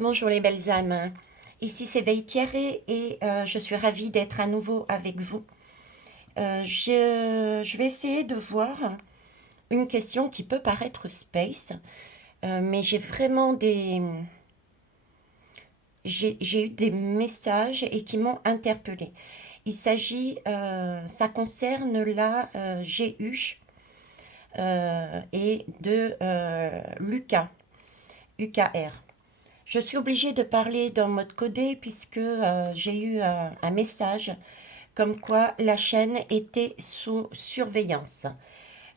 Bonjour les belles âmes, ici c'est Thierry et je suis ravie d'être à nouveau avec vous. Je vais essayer de voir une question qui peut paraître space, mais j'ai eu des messages et qui m'ont interpellée. Ça concerne la GU et de Lucas, UKR. Je suis obligée de parler dans mode codé puisque j'ai eu un message comme quoi la chaîne était sous surveillance.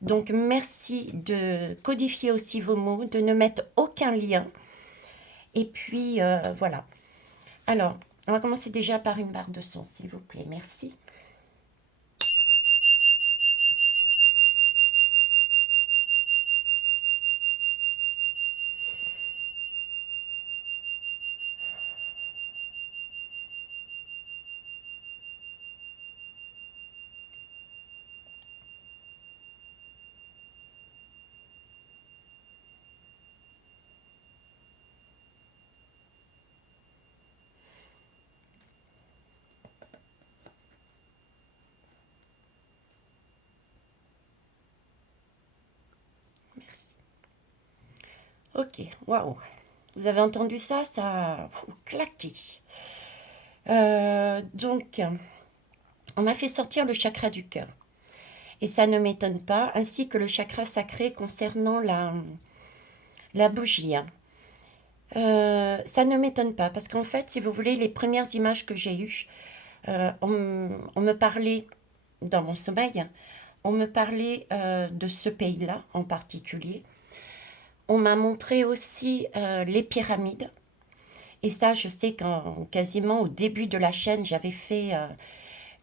Donc merci de codifier aussi vos mots, de ne mettre aucun lien. Et puis voilà. Alors, on va commencer déjà par une barre de son, s'il vous plaît. Merci. Merci. Ok, waouh. Vous avez entendu ça? Ça a claqué. Donc, on m'a fait sortir le chakra du cœur. Et ça ne m'étonne pas, ainsi que le chakra sacré concernant la bougie, hein. Ça ne m'étonne pas, parce qu'en fait, si vous voulez, les premières images que j'ai eues, on me parlait, dans mon sommeil, on me parlait de ce pays-là en particulier. On m'a montré aussi les pyramides. Et ça, je sais qu'en quasiment au début de la chaîne, j'avais fait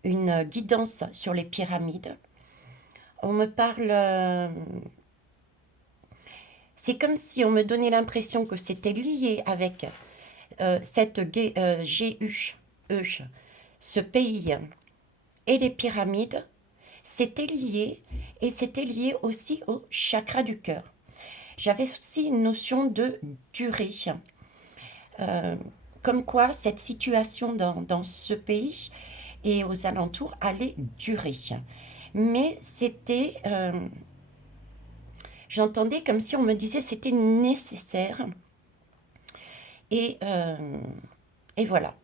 une guidance sur les pyramides. On me parle. C'est comme si on me donnait l'impression que c'était lié avec cette GU, ce pays et les pyramides, c'était lié et c'était lié aussi au chakra du cœur. J'avais aussi une notion de durée, euh, comme quoi cette situation dans ce pays et aux alentours allait durer. Mais j'entendais comme si on me disait c'était nécessaire et, euh, et voilà.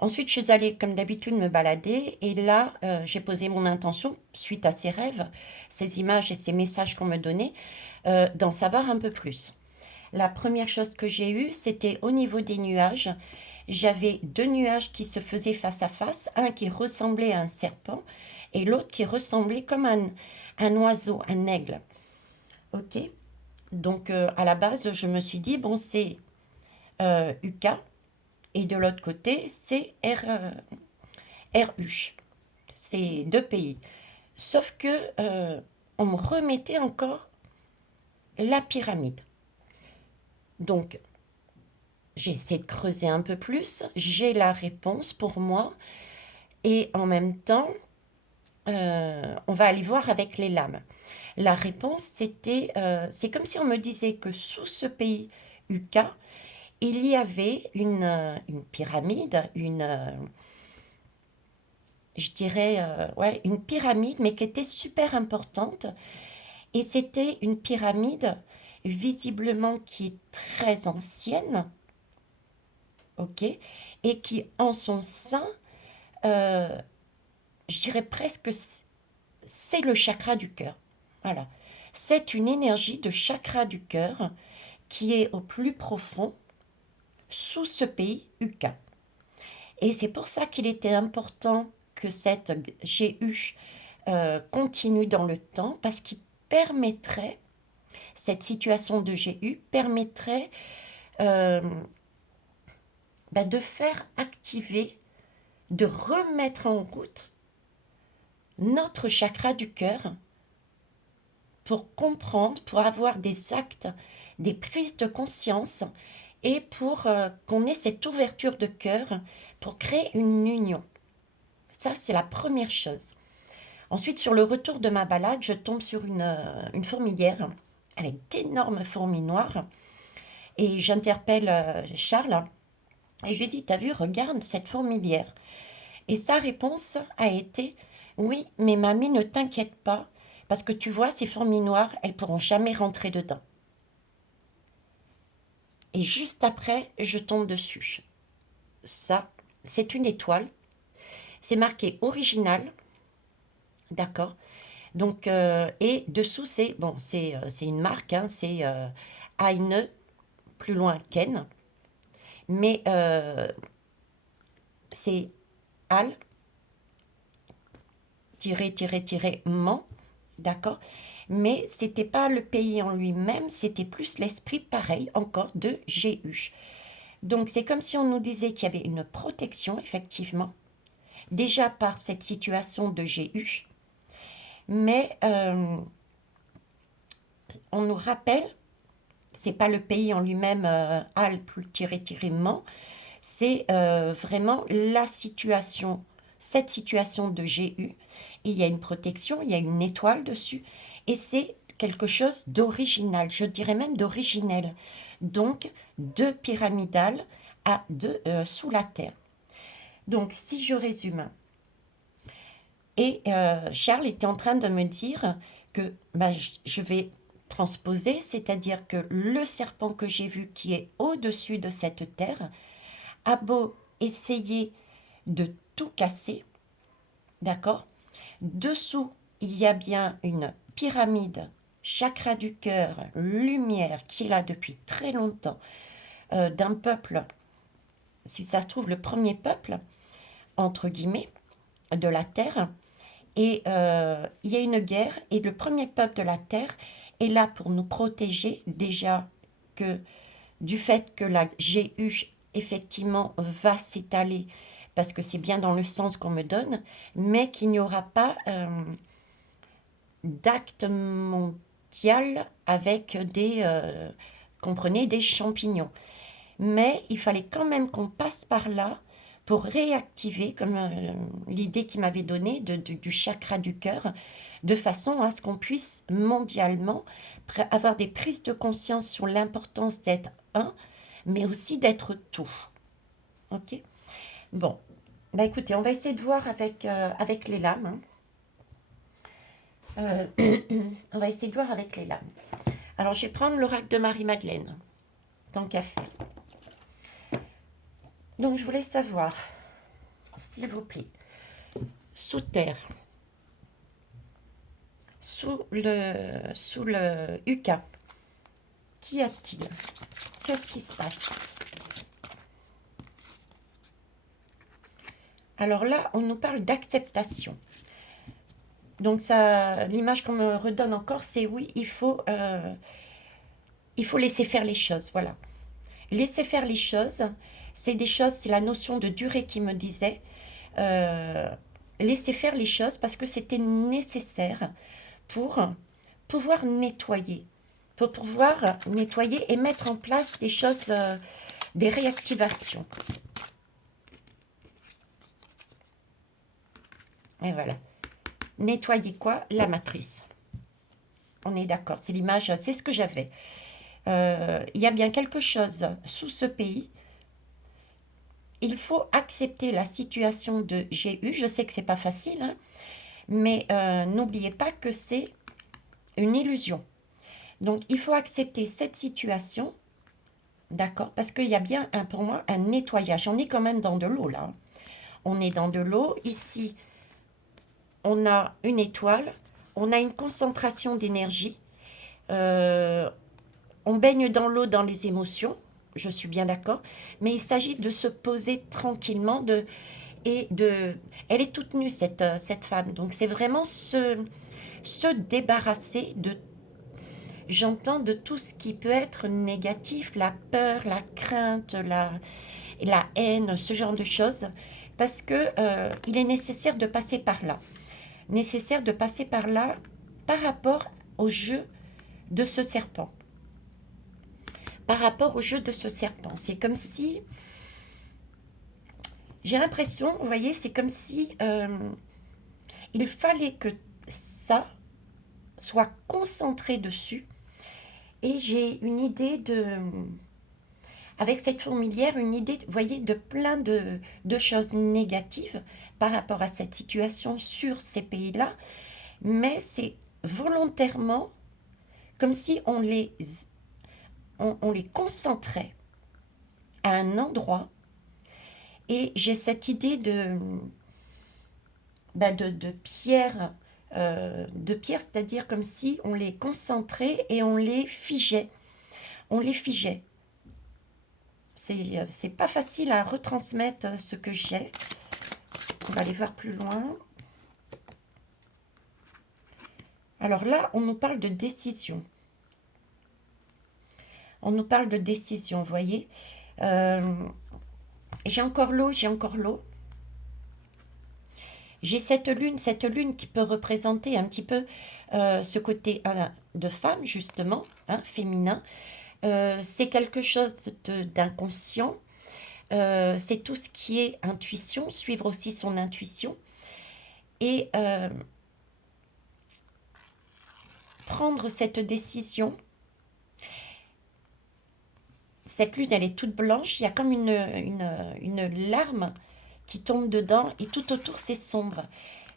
Ensuite, je suis allée, comme d'habitude, me balader. Et là, j'ai posé mon intention, suite à ces rêves, ces images et ces messages qu'on me donnait, d'en savoir un peu plus. La première chose que j'ai eue, c'était au niveau des nuages. J'avais deux nuages qui se faisaient face à face, un qui ressemblait à un serpent et l'autre qui ressemblait comme un oiseau, un aigle. Ok. Donc, à la base, je me suis dit, bon, c'est UK, et de l'autre côté, c'est RU. C'est deux pays. Sauf que on me remettait encore la pyramide. Donc, j'ai essayé de creuser un peu plus. J'ai la réponse pour moi. Et en même temps, on va aller voir avec les lames. La réponse, c'est comme si on me disait que sous ce pays UK, il y avait une pyramide, je dirais, ouais, une pyramide, mais qui était super importante. Et c'était une pyramide, visiblement, qui est très ancienne, ok, et qui, en son sein, euh, je dirais presque, c'est le chakra du cœur. Voilà. C'est une énergie de chakra du cœur qui est au plus profond sous ce pays UK. Et c'est pour ça qu'il était important que cette GU continue dans le temps, parce qu'il permettrait, cette situation de GU permettrait euh, de faire activer, de remettre en route notre chakra du cœur pour comprendre, pour avoir des actes, des prises de conscience et pour qu'on ait cette ouverture de cœur pour créer une union. Ça, c'est la première chose. Ensuite, sur le retour de ma balade, je tombe sur une fourmilière avec d'énormes fourmis noires. Et j'interpelle Charles et je lui dis, t'as vu, regarde cette fourmilière. Et sa réponse a été, oui, mais mamie, ne t'inquiète pas, parce que tu vois, ces fourmis noires, elles pourront jamais rentrer dedans. Et juste après, je tombe dessus. Ça, c'est une étoile. C'est marqué original, d'accord. Donc, et dessous, c'est bon, c'est une marque, hein, c'est Eine, plus loin Ken, mais c'est Al, man, d'accord. Mais c'était pas le pays en lui-même, c'était plus l'esprit pareil encore de GU. Donc c'est comme si on nous disait qu'il y avait une protection, effectivement, déjà par cette situation de GU, mais on nous rappelle, c'est pas le pays en lui-même, Alpes-man, c'est vraiment la situation, cette situation de GU. Il y a une protection, il y a une étoile dessus, et c'est quelque chose d'original, je dirais même d'originel. Donc, de pyramidal à sous la terre. Donc, si je résume, et Charles était en train de me dire que ben, je vais transposer, c'est-à-dire que le serpent que j'ai vu qui est au-dessus de cette terre a beau essayer de tout casser, d'accord? Dessous, il y a bien une pyramide, chakra du cœur, lumière, qui est là depuis très longtemps, d'un peuple, si ça se trouve, le premier peuple, entre guillemets, de la terre. Et il y a une guerre, et le premier peuple de la terre est là pour nous protéger, déjà que du fait que la GU, effectivement, va s'étaler, parce que c'est bien dans le sens qu'on me donne, mais qu'il n'y aura pas d'acte mondial avec des, comprenez, des champignons. Mais il fallait quand même qu'on passe par là pour réactiver, comme l'idée qu'il m'avait donnée du chakra du cœur, de façon à ce qu'on puisse mondialement avoir des prises de conscience sur l'importance d'être un, mais aussi d'être tout. Ok. Bon, bah écoutez, on va essayer de voir avec les lames, hein. On va essayer de voir avec les lames. Alors, je vais prendre l'oracle de Marie-Madeleine, tant qu'à faire. Donc, je voulais savoir, s'il vous plaît, sous terre, sous le Uka, qu'y a-t-il? Qu'est-ce qui se passe? Alors là, on nous parle d'acceptation. Donc ça, l'image qu'on me redonne encore, c'est oui, il faut laisser faire les choses, voilà. Laisser faire les choses, c'est des choses, c'est la notion de durée qui me disait. Laisser faire les choses parce que c'était nécessaire pour pouvoir nettoyer. Pour pouvoir nettoyer et mettre en place des choses, des réactivations. Et voilà. Nettoyer quoi? La matrice. On est d'accord, c'est l'image, c'est ce que j'avais. Il y a bien quelque chose sous ce pays. Il faut accepter la situation de GU. Je sais que c'est pas facile, hein, mais n'oubliez pas que c'est une illusion. Donc, il faut accepter cette situation, d'accord, parce qu'il y a bien, pour moi, un nettoyage. On est quand même dans de l'eau, là. On est dans de l'eau. Ici, on a une étoile, on a une concentration d'énergie. On baigne dans l'eau, dans les émotions, je suis bien d'accord, mais il s'agit de se poser tranquillement, elle est toute nue, cette femme, donc c'est vraiment se débarrasser de, j'entends, de tout ce qui peut être négatif, la peur, la crainte, la haine, ce genre de choses, parce que il est nécessaire de passer par là. Nécessaire de passer par là par rapport au jeu de ce serpent. Par rapport au jeu de ce serpent. C'est comme si, j'ai l'impression, vous voyez, c'est comme si il fallait que ça soit concentré dessus. Et j'ai une idée de, avec cette fourmilière une idée, vous voyez, de plein de choses négatives par rapport à cette situation sur ces pays-là, mais c'est volontairement comme si on les concentrait à un endroit. Et j'ai cette idée de pierre, c'est-à-dire comme si on les concentrait et on les figeait. On les figeait. C'est pas facile à retransmettre ce que j'ai. On va aller voir plus loin. Alors là, on nous parle de décision. On nous parle de décision, vous voyez. J'ai encore l'eau, j'ai encore l'eau. J'ai cette lune qui peut représenter un petit peu ce côté de femme, justement, hein, féminin. C'est quelque chose d'inconscient. C'est tout ce qui est intuition, suivre aussi son intuition. Et prendre cette décision. Cette lune, elle est toute blanche. Il y a comme une larme qui tombe dedans. Et tout autour, c'est sombre.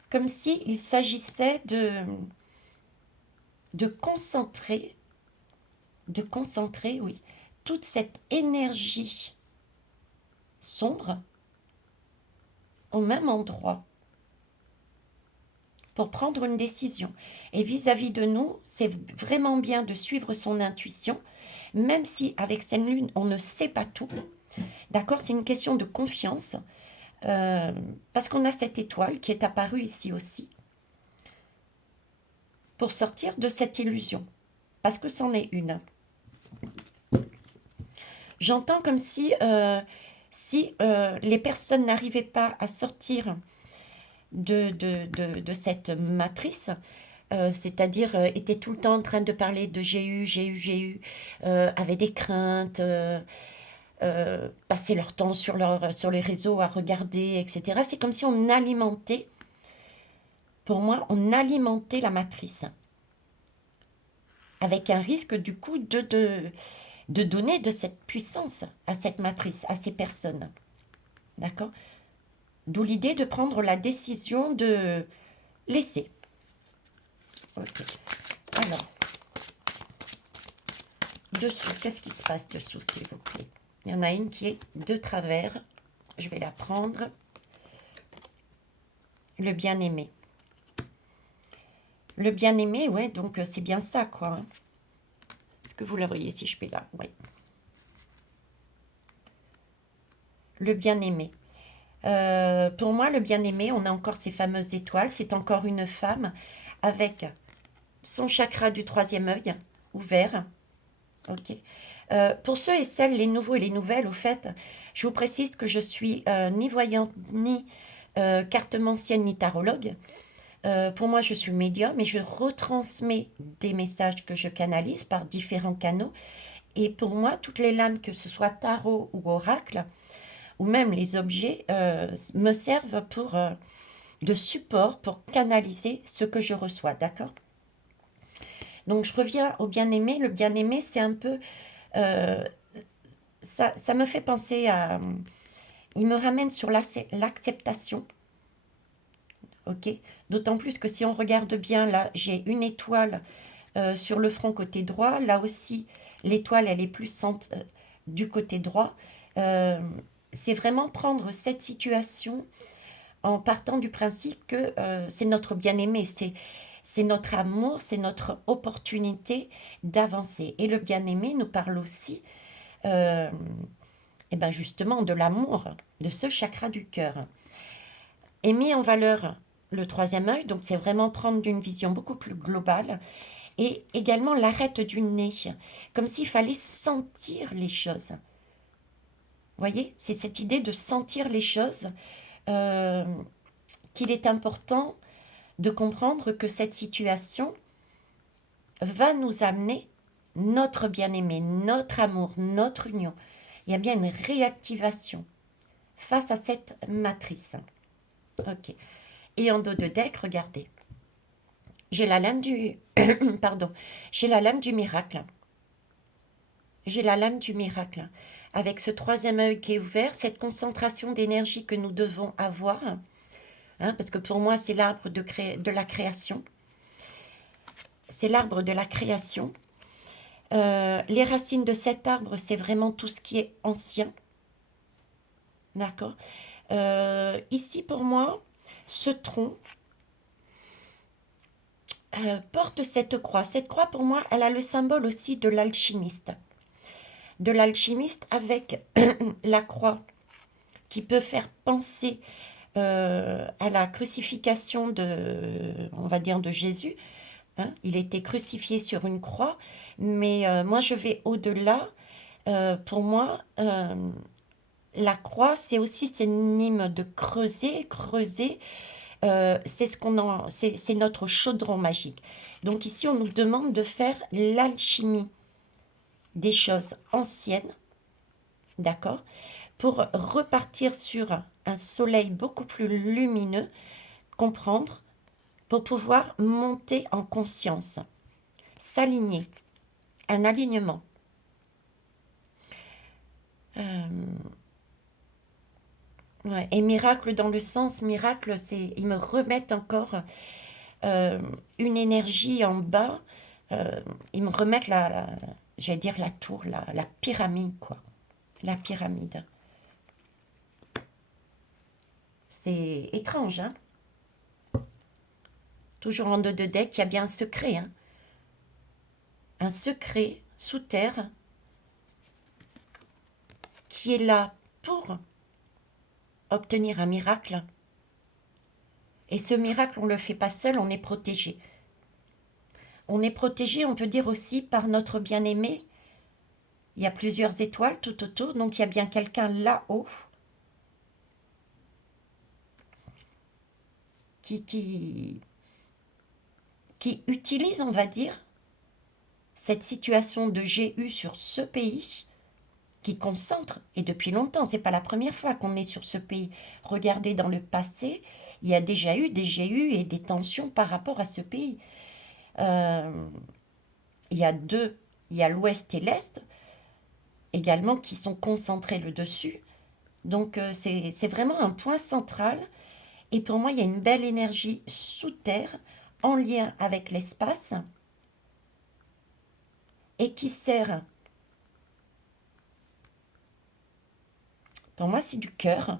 Comme s'il s'agissait de concentrer, oui, toute cette énergie sombre au même endroit pour prendre une décision. Et vis-à-vis de nous, c'est vraiment bien de suivre son intuition, même si avec cette lune, on ne sait pas tout. D'accord? C'est une question de confiance, parce qu'on a cette étoile qui est apparue ici aussi, pour sortir de cette illusion, parce que c'en est une. J'entends comme si les personnes n'arrivaient pas à sortir de cette matrice, c'est-à-dire étaient tout le temps en train de parler de j'ai eu, avaient des craintes, passaient leur temps sur les réseaux à regarder, etc. C'est comme si on alimentait, pour moi, on alimentait la matrice, avec un risque du coup de donner de cette puissance à cette matrice, à ces personnes. D'accord? D'où l'idée de prendre la décision de laisser. Ok. Alors, dessous, qu'est-ce qui se passe dessous, s'il vous plaît? Il y en a une qui est de travers. Je vais la prendre. Le bien-aimé. Le bien-aimé, ouais, donc c'est bien ça, quoi. Est-ce que vous la voyez si je fais là? Oui. Le bien-aimé. Pour moi, le bien-aimé, on a encore ces fameuses étoiles. C'est encore une femme avec son chakra du troisième œil ouvert. Ok. Pour ceux et celles, les nouveaux et les nouvelles, au fait, je vous précise que je suis ni voyante, ni cartomancienne, ni tarologue. Pour moi, je suis médium et je retransmets des messages que je canalise par différents canaux. Et pour moi, toutes les lames, que ce soit tarot ou oracle, ou même les objets, me servent de support pour canaliser ce que je reçois, d'accord? Donc, je reviens au bien-aimé. Le bien-aimé, c'est un peu... ça me fait penser à... Il me ramène sur l'acceptation, ok? D'autant plus que si on regarde bien, là, j'ai une étoile sur le front côté droit. Là aussi, l'étoile, elle est plus du côté droit. C'est vraiment prendre cette situation en partant du principe que c'est notre bien-aimé, c'est notre amour, c'est notre opportunité d'avancer. Et le bien-aimé nous parle aussi, et ben justement, de l'amour, de ce chakra du cœur. Et mis en valeur le troisième œil, donc c'est vraiment prendre d'une vision beaucoup plus globale, et également l'arête du nez, comme s'il fallait sentir les choses. Vous voyez, c'est cette idée de sentir les choses, qu'il est important de comprendre que cette situation va nous amener notre bien-aimé, notre amour, notre union. Il y a bien une réactivation face à cette matrice. Ok. Et en dos de deck, regardez. J'ai la lame du... Pardon. J'ai la lame du miracle. J'ai la lame du miracle. Avec ce troisième œil qui est ouvert, cette concentration d'énergie que nous devons avoir, hein, parce que pour moi, c'est l'arbre de la création. C'est l'arbre de la création. Les racines de cet arbre, c'est vraiment tout ce qui est ancien. D'accord. Ici, pour moi, ce tronc porte cette croix. Cette croix, pour moi, elle a le symbole aussi de l'alchimiste. De l'alchimiste avec la croix qui peut faire penser à la crucifixion de, on va dire, de Jésus. Hein. Il était crucifié sur une croix, mais moi, je vais au-delà. Pour moi, la croix, c'est aussi synonyme de creuser, creuser. C'est ce qu'on en, c'est notre chaudron magique. Donc ici, on nous demande de faire l'alchimie des choses anciennes, d'accord, pour repartir sur un soleil beaucoup plus lumineux, comprendre, pour pouvoir monter en conscience, s'aligner, un alignement. Ouais. Et miracle dans le sens, miracle, c'est, ils me remettent encore une énergie en bas, ils me remettent j'allais dire la tour, la pyramide, quoi. La pyramide. C'est étrange, hein? Toujours en deux de deck, il y a bien un secret, hein? Un secret sous terre qui est là pour obtenir un miracle. Et ce miracle, on ne le fait pas seul, on est protégé. On est protégé, on peut dire aussi, par notre bien-aimé. Il y a plusieurs étoiles tout autour, donc il y a bien quelqu'un là-haut qui utilise, on va dire, cette situation de j'ai eu sur ce pays, qui concentre, et depuis longtemps, c'est pas la première fois qu'on est sur ce pays. Regardez dans le passé, il y a déjà eu des j'ai eu et des tensions par rapport à ce pays. Euh, il y a l'ouest et l'est également qui sont concentrés le dessus. Donc c'est vraiment un point central. Et pour moi, il y a une belle énergie sous terre en lien avec l'espace et qui sert, pour moi, c'est du cœur.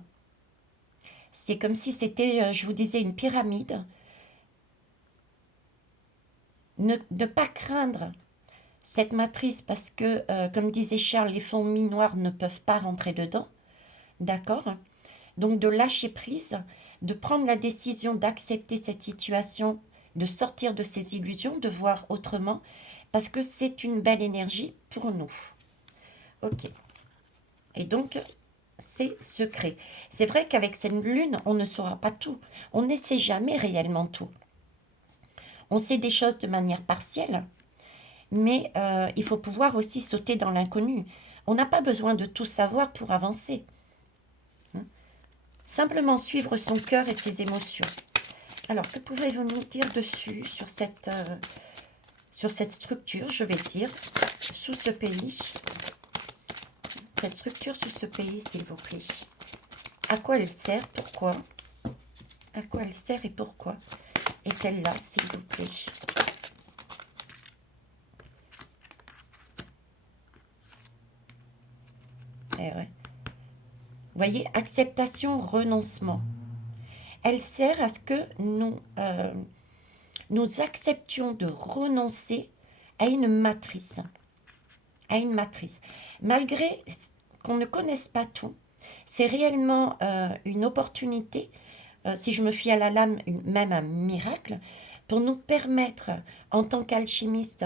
C'est comme si c'était, je vous disais, une pyramide. Ne pas craindre cette matrice parce que, comme disait Charles, les fourmis noires ne peuvent pas rentrer dedans. D'accord? Donc de lâcher prise, de prendre la décision d'accepter cette situation, de sortir de ces illusions, de voir autrement, parce que c'est une belle énergie pour nous. Ok. Et donc, c'est secret. C'est vrai qu'avec cette lune, on ne saura pas tout. On ne sait jamais réellement tout. On sait des choses de manière partielle, mais il faut pouvoir aussi sauter dans l'inconnu. On n'a pas besoin de tout savoir pour avancer. Simplement suivre son cœur et ses émotions. Alors, que pouvez-vous nous dire dessus, sur cette structure, je vais dire, sous ce pays? Cette structure sous ce pays, s'il vous plaît. À quoi elle sert? Pourquoi? À quoi elle sert et pourquoi est-elle là, s'il vous plaît? Eh ouais. Vous voyez, acceptation, renoncement. Elle sert à ce que nous acceptions de renoncer à une matrice. À une matrice. Malgré qu'on ne connaisse pas tout, c'est réellement une opportunité, si je me fie à la lame, même un miracle, pour nous permettre, en tant qu'alchimiste,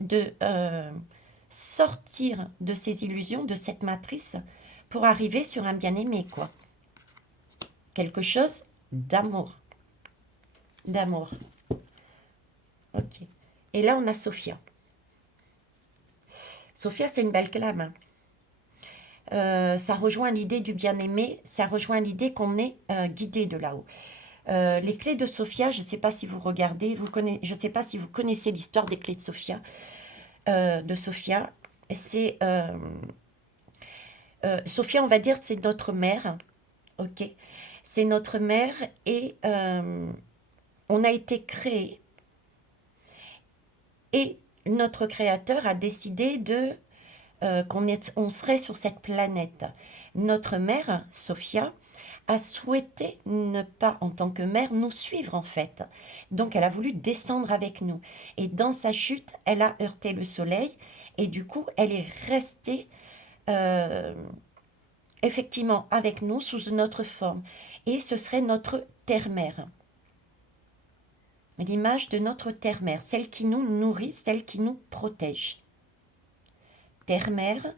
de sortir de ces illusions, de cette matrice, pour arriver sur un bien-aimé, quoi. Quelque chose d'amour. D'amour. Ok. Et là, on a Sophia. Sophia, c'est une belle clame. Ça rejoint l'idée du bien-aimé, ça rejoint l'idée qu'on est guidé de là-haut. Les clés de Sophia, je ne sais pas si vous regardez, je ne sais pas si vous connaissez l'histoire des clés de Sophia. c'est Sophia, on va dire, c'est notre mère, ok? C'est notre mère et on a été créé et notre créateur a décidé de on serait sur cette planète. Notre mère, Sophia, a souhaité ne pas, en tant que mère, nous suivre en fait. Donc elle a voulu descendre avec nous. Et dans sa chute, elle a heurté le soleil et du coup, elle est restée euh, effectivement avec nous sous une autre forme. Et ce serait notre terre-mère. L'image de notre terre-mère, celle qui nous nourrit, celle qui nous protège. Terre-mère,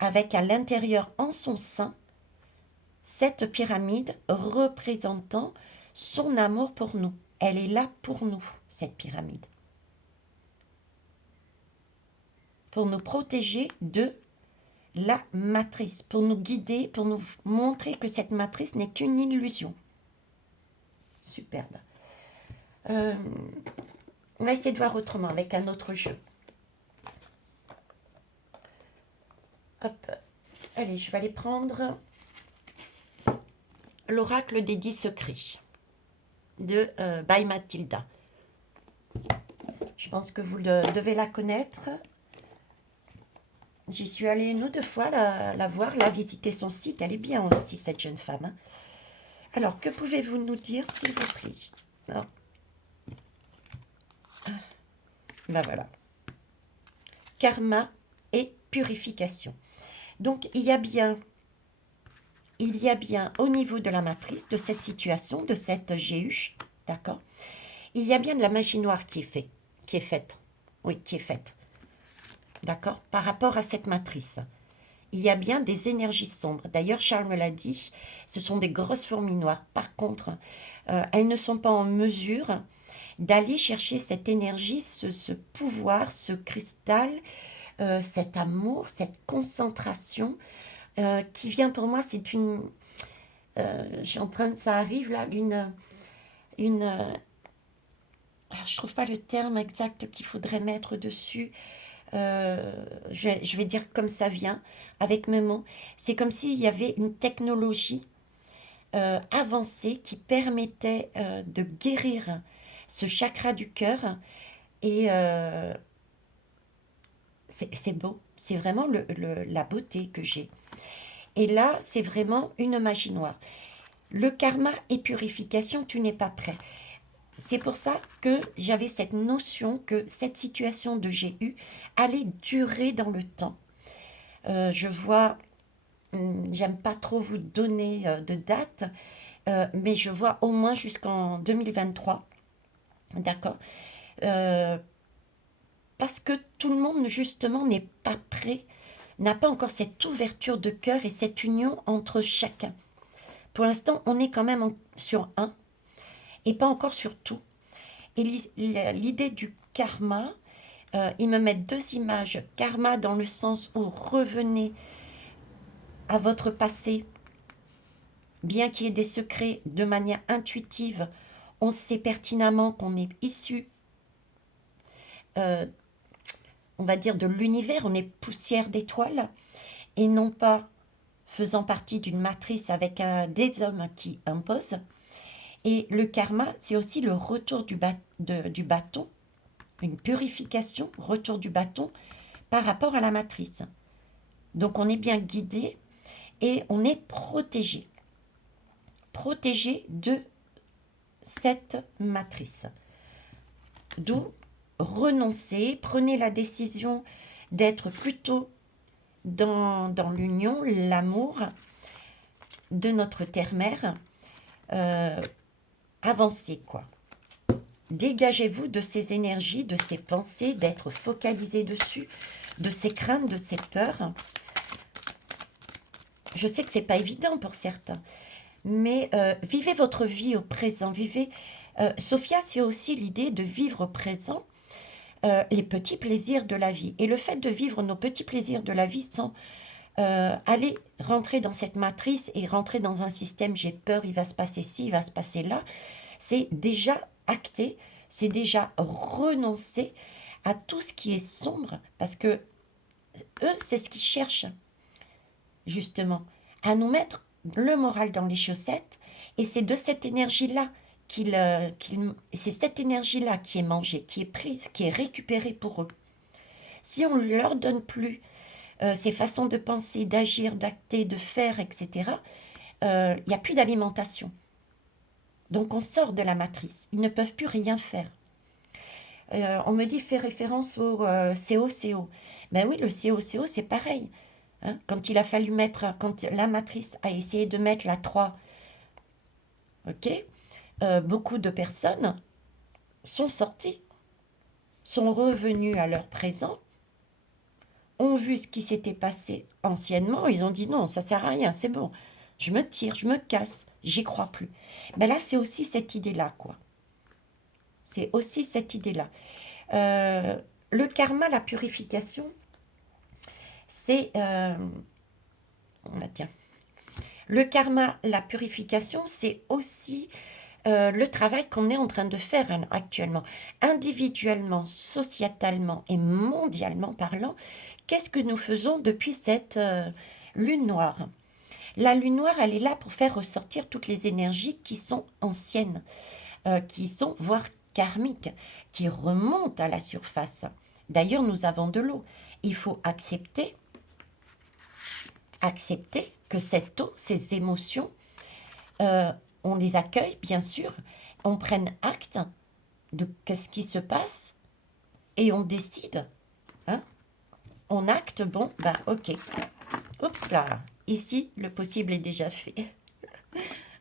avec à l'intérieur en son sein cette pyramide représentant son amour pour nous. Elle est là pour nous, cette pyramide. Pour nous protéger de la matrice, pour nous guider, pour nous montrer que cette matrice n'est qu'une illusion. Superbe. On va essayer de voir autrement avec un autre jeu. Hop. Allez, je vais aller prendre l'oracle des 10 secrets de By Mathilda. Je pense que vous devez la connaître. J'y suis allée une ou deux fois la voir, la visiter son site. Elle est bien aussi, cette jeune femme. Hein. Alors, que pouvez-vous nous dire, s'il vous plaît? Non. Ben voilà. Karma et purification. Donc, il y a bien au niveau de la matrice, de cette situation, de cette GU, d'accord, il y a bien de la magie noire qui est faite. Oui, qui est faite. D'accord? Par rapport à cette matrice. Il y a bien des énergies sombres. D'ailleurs, Charles me l'a dit, ce sont des grosses fourmis noires. Par contre, elles ne sont pas en mesure d'aller chercher cette énergie, ce pouvoir, ce cristal, cet amour, cette concentration qui vient pour moi, c'est une... je suis en train de... Ça arrive là, je trouve pas le terme exact qu'il faudrait mettre dessus. Je vais dire comme ça vient, avec mes mots. C'est comme s'il y avait une technologie avancée qui permettait de guérir ce chakra du cœur. Et c'est beau, c'est vraiment la beauté que j'ai. Et là, c'est vraiment une magie noire. Le karma et purification, tu n'es pas prêt. C'est pour ça que j'avais cette notion que cette situation de GU allait durer dans le temps. Je vois, j'aime pas trop vous donner de date, mais je vois au moins jusqu'en 2023. D'accord? Parce que tout le monde, justement, n'est pas prêt, n'a pas encore cette ouverture de cœur et cette union entre chacun. Pour l'instant, on est quand même sur un et pas encore sur tout. Et l'idée du karma, ils me mettent deux images. Karma dans le sens où revenez à votre passé, bien qu'il y ait des secrets de manière intuitive, on sait pertinemment qu'on est issu, on va dire, de l'univers, on est poussière d'étoiles, et non pas faisant partie d'une matrice avec des hommes qui imposent. Et le karma, c'est aussi le retour du bâton, une purification, retour du bâton par rapport à la matrice. Donc on est bien guidé et on est protégé. Protégé de cette matrice. D'où renoncer, prenez la décision d'être plutôt dans l'union, l'amour de notre terre-mère. Avancez, quoi. Dégagez-vous de ces énergies, de ces pensées, d'être focalisé dessus, de ces craintes, de ces peurs. Je sais que c'est pas évident pour certains, mais vivez votre vie au présent. Vivez. Sophia, c'est aussi l'idée de vivre au présent les petits plaisirs de la vie. Et le fait de vivre nos petits plaisirs de la vie sans aller rentrer dans cette matrice et rentrer dans un système, j'ai peur, il va se passer ci, il va se passer là, c'est déjà acté, c'est déjà renoncer à tout ce qui est sombre, parce que eux, c'est ce qu'ils cherchent, justement, à nous mettre le moral dans les chaussettes, et c'est de cette énergie-là c'est cette énergie-là qui est mangée, qui est prise, qui est récupérée pour eux. Si on ne leur donne plus ces façons de penser, d'agir, d'acter, de faire, etc., il n'y a plus d'alimentation. Donc on sort de la matrice. Ils ne peuvent plus rien faire. On me dit, fait référence au COCO. Ben oui, le COCO, c'est pareil. Hein. Quand il a fallu mettre, quand la matrice a essayé de mettre la 3, ok, beaucoup de personnes sont sorties, sont revenues à leur présent, ont vu ce qui s'était passé anciennement, ils ont dit non, ça sert à rien, c'est bon, je me tire, je me casse, j'y crois plus. Ben là, c'est aussi cette idée-là, quoi. C'est aussi cette idée-là. Le karma, la purification, c'est... tiens. Le karma, la purification, c'est aussi le travail qu'on est en train de faire actuellement. Individuellement, sociétalement et mondialement parlant, qu'est-ce que nous faisons depuis cette lune noire? La lune noire, elle est là pour faire ressortir toutes les énergies qui sont anciennes, qui sont voire karmiques, qui remontent à la surface. D'ailleurs, nous avons de l'eau. Il faut accepter que cette eau, ces émotions, on les accueille, bien sûr, on prenne acte de qu'est-ce qui se passe et on décide. Hein? On acte, bon, ben ok. Oups là, ici, le possible est déjà fait.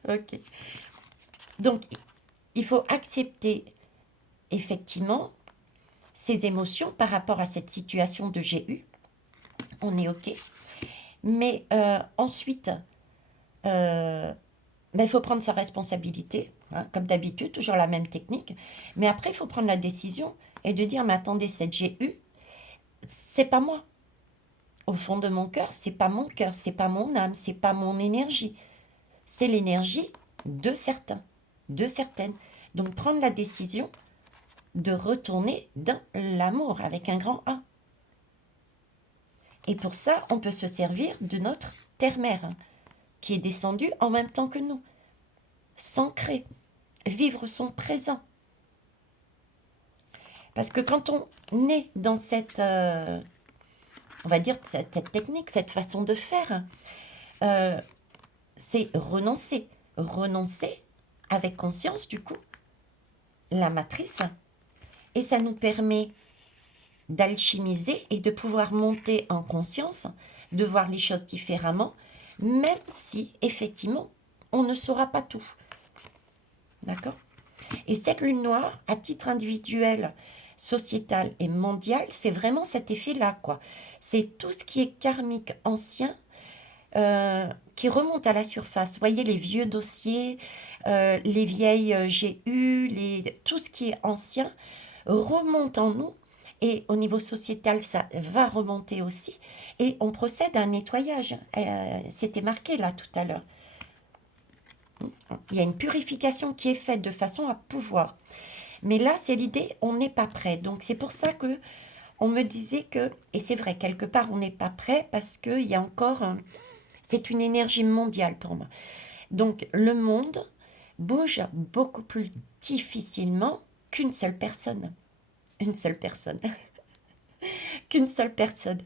Ok. Donc, il faut accepter effectivement ces émotions par rapport à cette situation de j'ai eu. On est ok. Mais ensuite, il faut prendre sa responsabilité, hein, comme d'habitude, toujours la même technique. Mais après, il faut prendre la décision et de dire, mais attendez, cette j'ai eu, c'est pas moi. Au fond de mon cœur, c'est pas mon cœur, c'est pas mon âme, c'est pas mon énergie. C'est l'énergie de certains, de certaines. Donc prendre la décision de retourner dans l'amour avec un grand A. Et pour ça, on peut se servir de notre terre-mère, hein, qui est descendue en même temps que nous. S'ancrer, vivre son présent. Parce que quand on est dans cette, on va dire, cette technique, cette façon de faire, c'est renoncer. Renoncer avec conscience, du coup, la matrice. Et ça nous permet d'alchimiser et de pouvoir monter en conscience, de voir les choses différemment, même si, effectivement, on ne saura pas tout. D'accord ? Et cette lune noire, à titre individuel, sociétal et mondial, c'est vraiment cet effet-là, quoi. C'est tout ce qui est karmique ancien qui remonte à la surface. Vous voyez, les vieux dossiers, les vieilles GU, tout ce qui est ancien remonte en nous. Et au niveau sociétal, ça va remonter aussi. Et on procède à un nettoyage. C'était marqué là tout à l'heure. Il y a une purification qui est faite de façon à pouvoir. Mais là, c'est l'idée, on n'est pas prêt. Donc c'est pour ça que on me disait que, et c'est vrai, quelque part, on n'est pas prêt parce qu'il y a encore, c'est une énergie mondiale pour moi. Donc le monde bouge beaucoup plus difficilement qu'une seule personne. Une seule personne. Qu'une seule personne.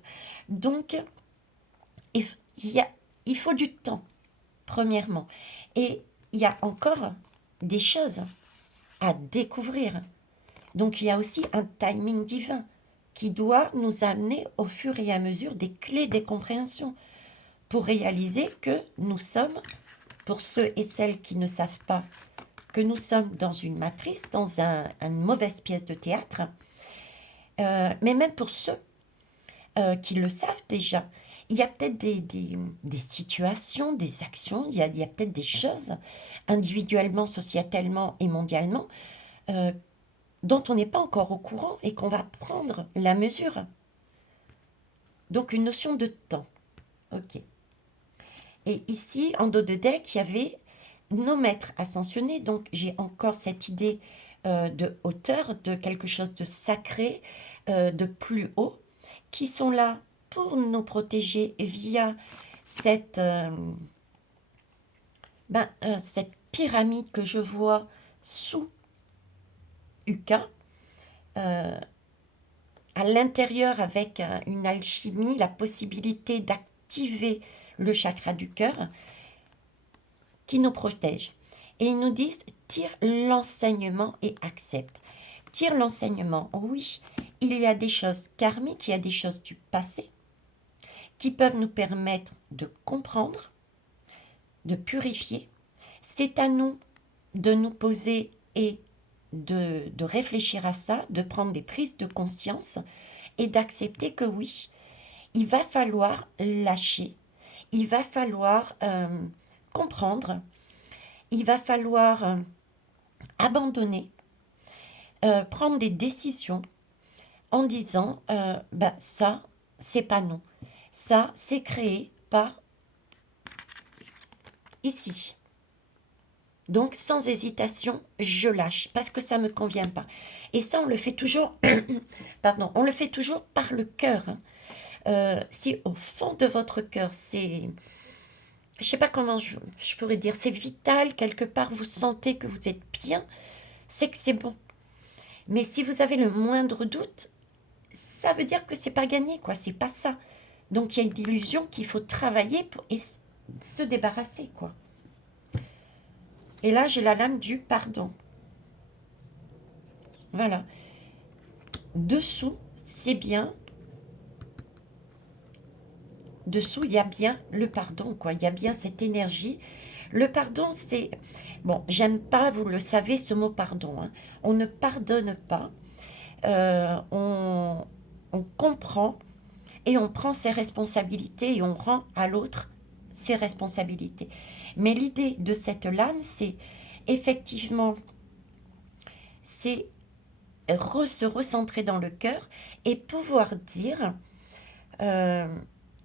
Donc, il faut du temps, premièrement. Et il y a encore des choses à découvrir. Donc, il y a aussi un timing divin qui doit nous amener au fur et à mesure des clés des compréhensions pour réaliser que nous sommes, pour ceux et celles qui ne savent pas, que nous sommes dans une matrice, dans une mauvaise pièce de théâtre, mais même pour ceux qui le savent déjà, il y a peut-être des situations, des actions, il y a peut-être des choses, individuellement, sociétalement et mondialement, dont on n'est pas encore au courant et qu'on va prendre la mesure. Donc une notion de temps. Ok. Et ici, en dos de deck, il y avait nos maîtres ascensionnés. Donc j'ai encore cette idée de hauteur, de quelque chose de sacré, de plus haut, qui sont là pour nous protéger via cette, cette pyramide que je vois sous Uka, à l'intérieur avec une alchimie, la possibilité d'activer le chakra du cœur qui nous protège. Et ils nous disent, tire l'enseignement et accepte. Tire l'enseignement, oui, il y a des choses karmiques, il y a des choses du passé qui peuvent nous permettre de comprendre, de purifier. C'est à nous de nous poser et de réfléchir à ça, de prendre des prises de conscience et d'accepter que oui, il va falloir lâcher, il va falloir comprendre, il va falloir abandonner, prendre des décisions en disant ça, c'est pas nous. Ça, c'est créé par ici. Donc, sans hésitation, je lâche parce que ça ne me convient pas. Et ça, on le fait toujours, pardon, on le fait toujours par le cœur. Si au fond de votre cœur, c'est, je sais pas comment je pourrais dire, c'est vital, quelque part, vous sentez que vous êtes bien, c'est que c'est bon. Mais si vous avez le moindre doute, ça veut dire que c'est pas gagné, quoi, c'est pas ça. Donc, il y a une illusion qu'il faut travailler pour se débarrasser, quoi. Et là, j'ai la lame du pardon. Voilà. Dessous, c'est bien. Dessous, il y a bien le pardon, quoi. Il y a bien cette énergie. Le pardon, c'est... Bon, j'aime pas, vous le savez, ce mot pardon. Hein. On ne pardonne pas. On comprend et on prend ses responsabilités et on rend à l'autre ses responsabilités. Mais l'idée de cette lame, c'est effectivement, c'est se recentrer dans le cœur et pouvoir dire, il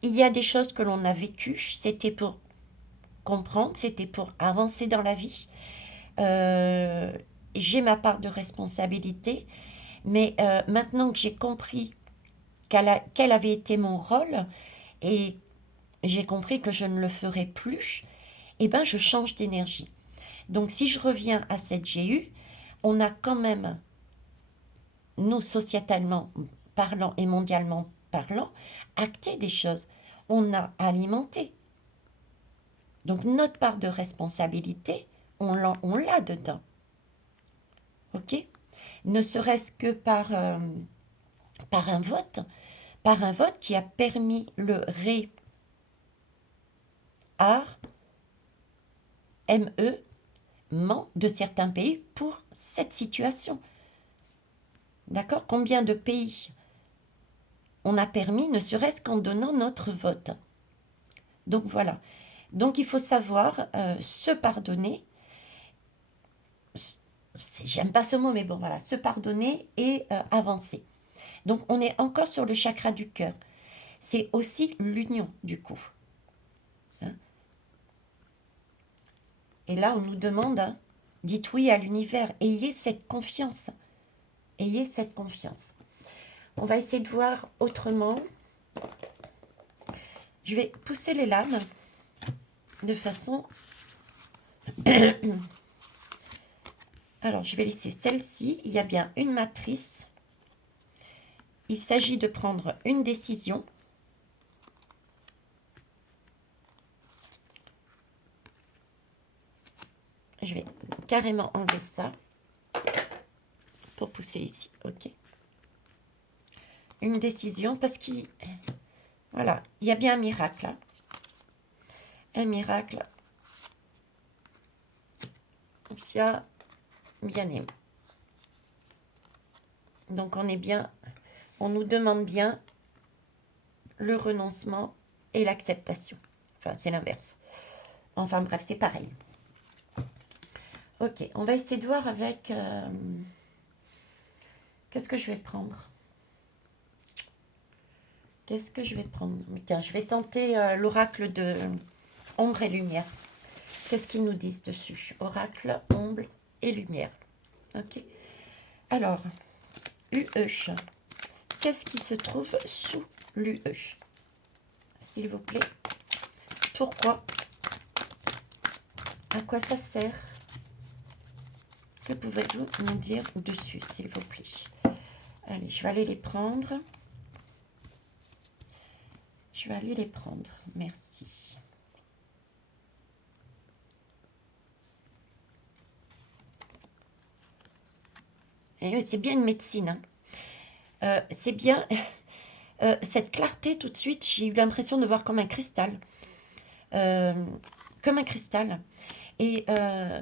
y a des choses que l'on a vécues, c'était pour comprendre, c'était pour avancer dans la vie. J'ai ma part de responsabilité, mais maintenant que j'ai compris quel avait été mon rôle et j'ai compris que je ne le ferai plus, eh ben je change d'énergie. Donc si je reviens à cette GU, on a quand même, nous sociétalement parlant et mondialement parlant, acté des choses. On a alimenté. Donc notre part de responsabilité, on l'a dedans. Ok? Ne serait-ce que par un vote qui a permis le réarmement de certains pays pour cette situation. D'accord? Combien de pays on a permis, ne serait-ce qu'en donnant notre vote. Donc voilà. Donc il faut savoir se pardonner. J'aime pas ce mot, mais bon voilà, se pardonner et avancer. Donc on est encore sur le chakra du cœur. C'est aussi l'union du coup. Hein? Et là, on nous demande, hein, dites oui à l'univers. Ayez cette confiance. Ayez cette confiance. On va essayer de voir autrement. Je vais pousser les lames de façon... Alors, je vais laisser celle-ci. Il y a bien une matrice. Il s'agit de prendre une décision. Je vais carrément enlever ça pour pousser ici. Ok. Une décision parce qu'il... Voilà, il y a bien un miracle. Hein. Un miracle. Il y a bien aimé. Donc on est bien, on nous demande bien le renoncement et l'acceptation. Enfin, c'est l'inverse. Enfin bref, c'est pareil. Ok, on va essayer de voir avec... qu'est-ce que je vais prendre? Qu'est-ce que je vais prendre? Tiens, je vais tenter l'oracle de ombre et lumière. Qu'est-ce qu'ils nous disent dessus? Oracle, ombre et lumière. Ok. Alors, UE. Qu'est-ce qui se trouve sous l'UE? s'il vous plaît. Pourquoi? À quoi ça sert? Que pouvez-vous me dire dessus, s'il vous plaît? Allez, je vais aller les prendre. Je vais aller les prendre. Merci. Et c'est bien une médecine. Hein. C'est bien... cette clarté, tout de suite, j'ai eu l'impression de voir comme un cristal. Comme un cristal. Et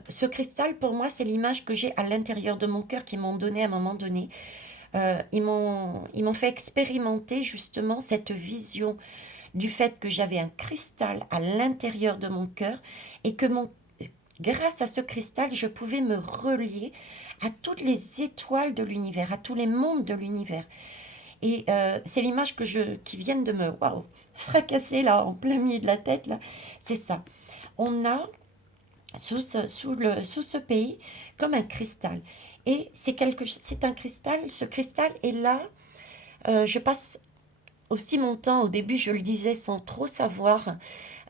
ce cristal, pour moi, c'est l'image que j'ai à l'intérieur de mon cœur qu'ils m'ont donné à un moment donné. Ils m'ont fait expérimenter justement cette vision du fait que j'avais un cristal à l'intérieur de mon cœur et que grâce à ce cristal, je pouvais me relier à toutes les étoiles de l'univers, à tous les mondes de l'univers. Et c'est l'image qui vient de me fracasser là, en plein milieu de la tête. Là. C'est ça. On a sous ce pays comme un cristal. Et c'est un cristal, ce cristal est là. Je passe aussi mon temps, au début je le disais sans trop savoir,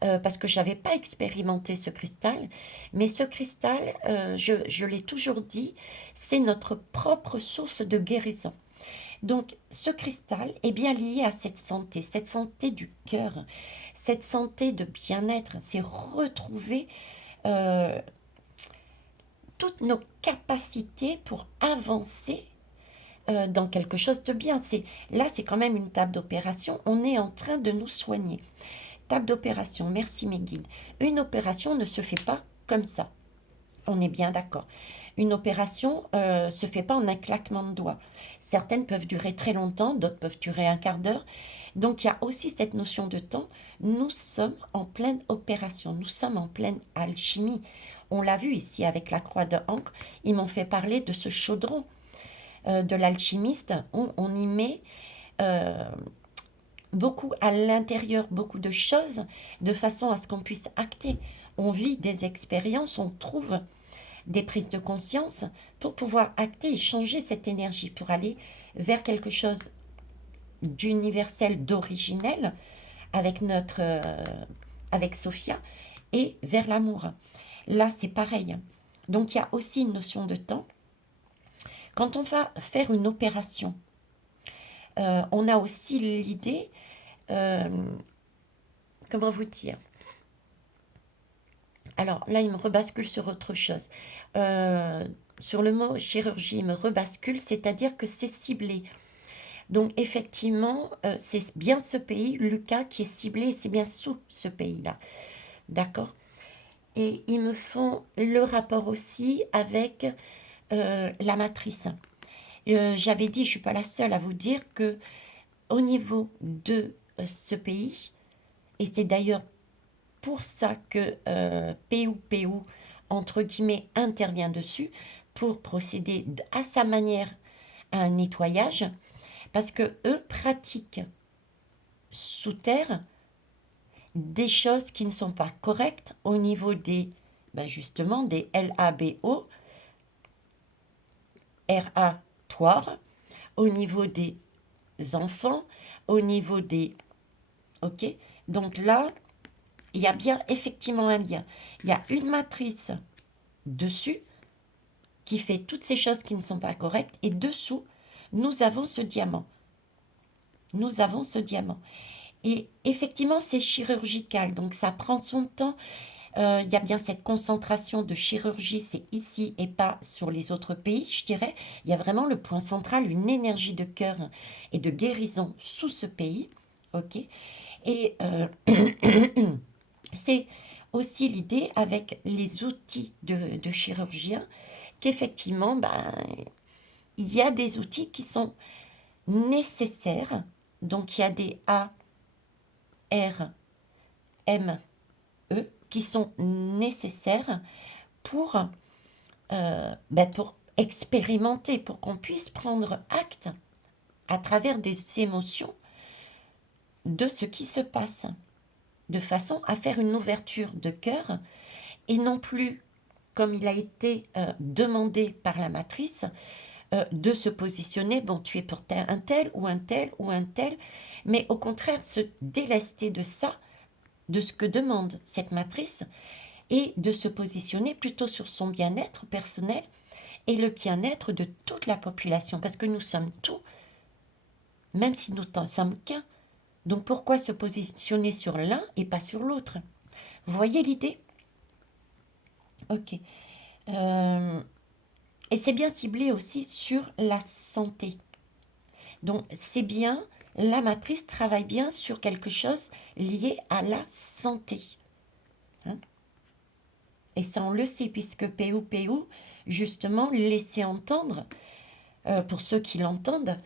parce que je n'avais pas expérimenté ce cristal, mais ce cristal, je l'ai toujours dit, c'est notre propre source de guérison. Donc ce cristal est bien lié à cette santé du cœur, cette santé de bien-être, c'est retrouver toutes nos capacités pour avancer dans quelque chose de bien. Là, c'est quand même une table d'opération. On est en train de nous soigner. Table d'opération, merci mes guides. Une opération ne se fait pas comme ça. On est bien d'accord. Une opération se fait pas en un claquement de doigts. Certaines peuvent durer très longtemps, d'autres peuvent durer un quart d'heure. Donc il y a aussi cette notion de temps. Nous sommes en pleine opération, nous sommes en pleine alchimie. On l'a vu ici avec la croix de Ancre, ils m'ont fait parler de ce chaudron de l'alchimiste où on y met beaucoup à l'intérieur, beaucoup de choses, de façon à ce qu'on puisse acter. On vit des expériences, on trouve des prises de conscience pour pouvoir acter et changer cette énergie, pour aller vers quelque chose d'universel, d'originel, avec Sophia, et vers l'amour. Là, c'est pareil. Donc, il y a aussi une notion de temps. Quand on va faire une opération, on a aussi l'idée, comment vous dire? Alors là, il me rebascule sur autre chose. Sur le mot chirurgie, il me rebascule, c'est-à-dire que c'est ciblé. Donc effectivement, c'est bien ce pays, Lucas, qui est ciblé, et c'est bien sous ce pays-là. D'accord? Et ils me font le rapport aussi avec la matrice. J'avais dit, je ne suis pas la seule à vous dire que au niveau de ce pays, et c'est d'ailleurs pour ça que PU, entre guillemets, intervient dessus, pour procéder à sa manière à un nettoyage, parce que eux pratiquent sous terre des choses qui ne sont pas correctes au niveau justement des LABO, RA-toire, au niveau des enfants, au niveau des... Ok? Donc là, il y a bien effectivement un lien. Il y a une matrice dessus qui fait toutes ces choses qui ne sont pas correctes, et dessous, nous avons ce diamant. Nous avons ce diamant. Et effectivement, c'est chirurgical, donc ça prend son temps. Il y a bien cette concentration de chirurgie, c'est ici et pas sur les autres pays, je dirais. Il y a vraiment le point central, une énergie de cœur et de guérison sous ce pays. Ok. Et c'est aussi l'idée avec les outils de chirurgien qu'effectivement, il y a des outils qui sont nécessaires. Donc, il y a des A, R, M, E qui sont nécessaires pour expérimenter, pour qu'on puisse prendre acte à travers des émotions de ce qui se passe, de façon à faire une ouverture de cœur et non plus, comme il a été demandé par la matrice, de se positionner, bon, tu es pour un tel ou un tel ou un tel, mais au contraire se délester de ça, de ce que demande cette matrice, et de se positionner plutôt sur son bien-être personnel et le bien-être de toute la population, parce que nous sommes tous, même si nous n'en sommes qu'un. Donc pourquoi se positionner sur l'un et pas sur l'autre? Vous voyez l'idée? Ok. Et c'est bien ciblé aussi sur la santé. Donc c'est bien, la matrice travaille bien sur quelque chose lié à la santé. Hein. Et ça on le sait, puisque PU, justement, laissait entendre, pour ceux qui l'entendent,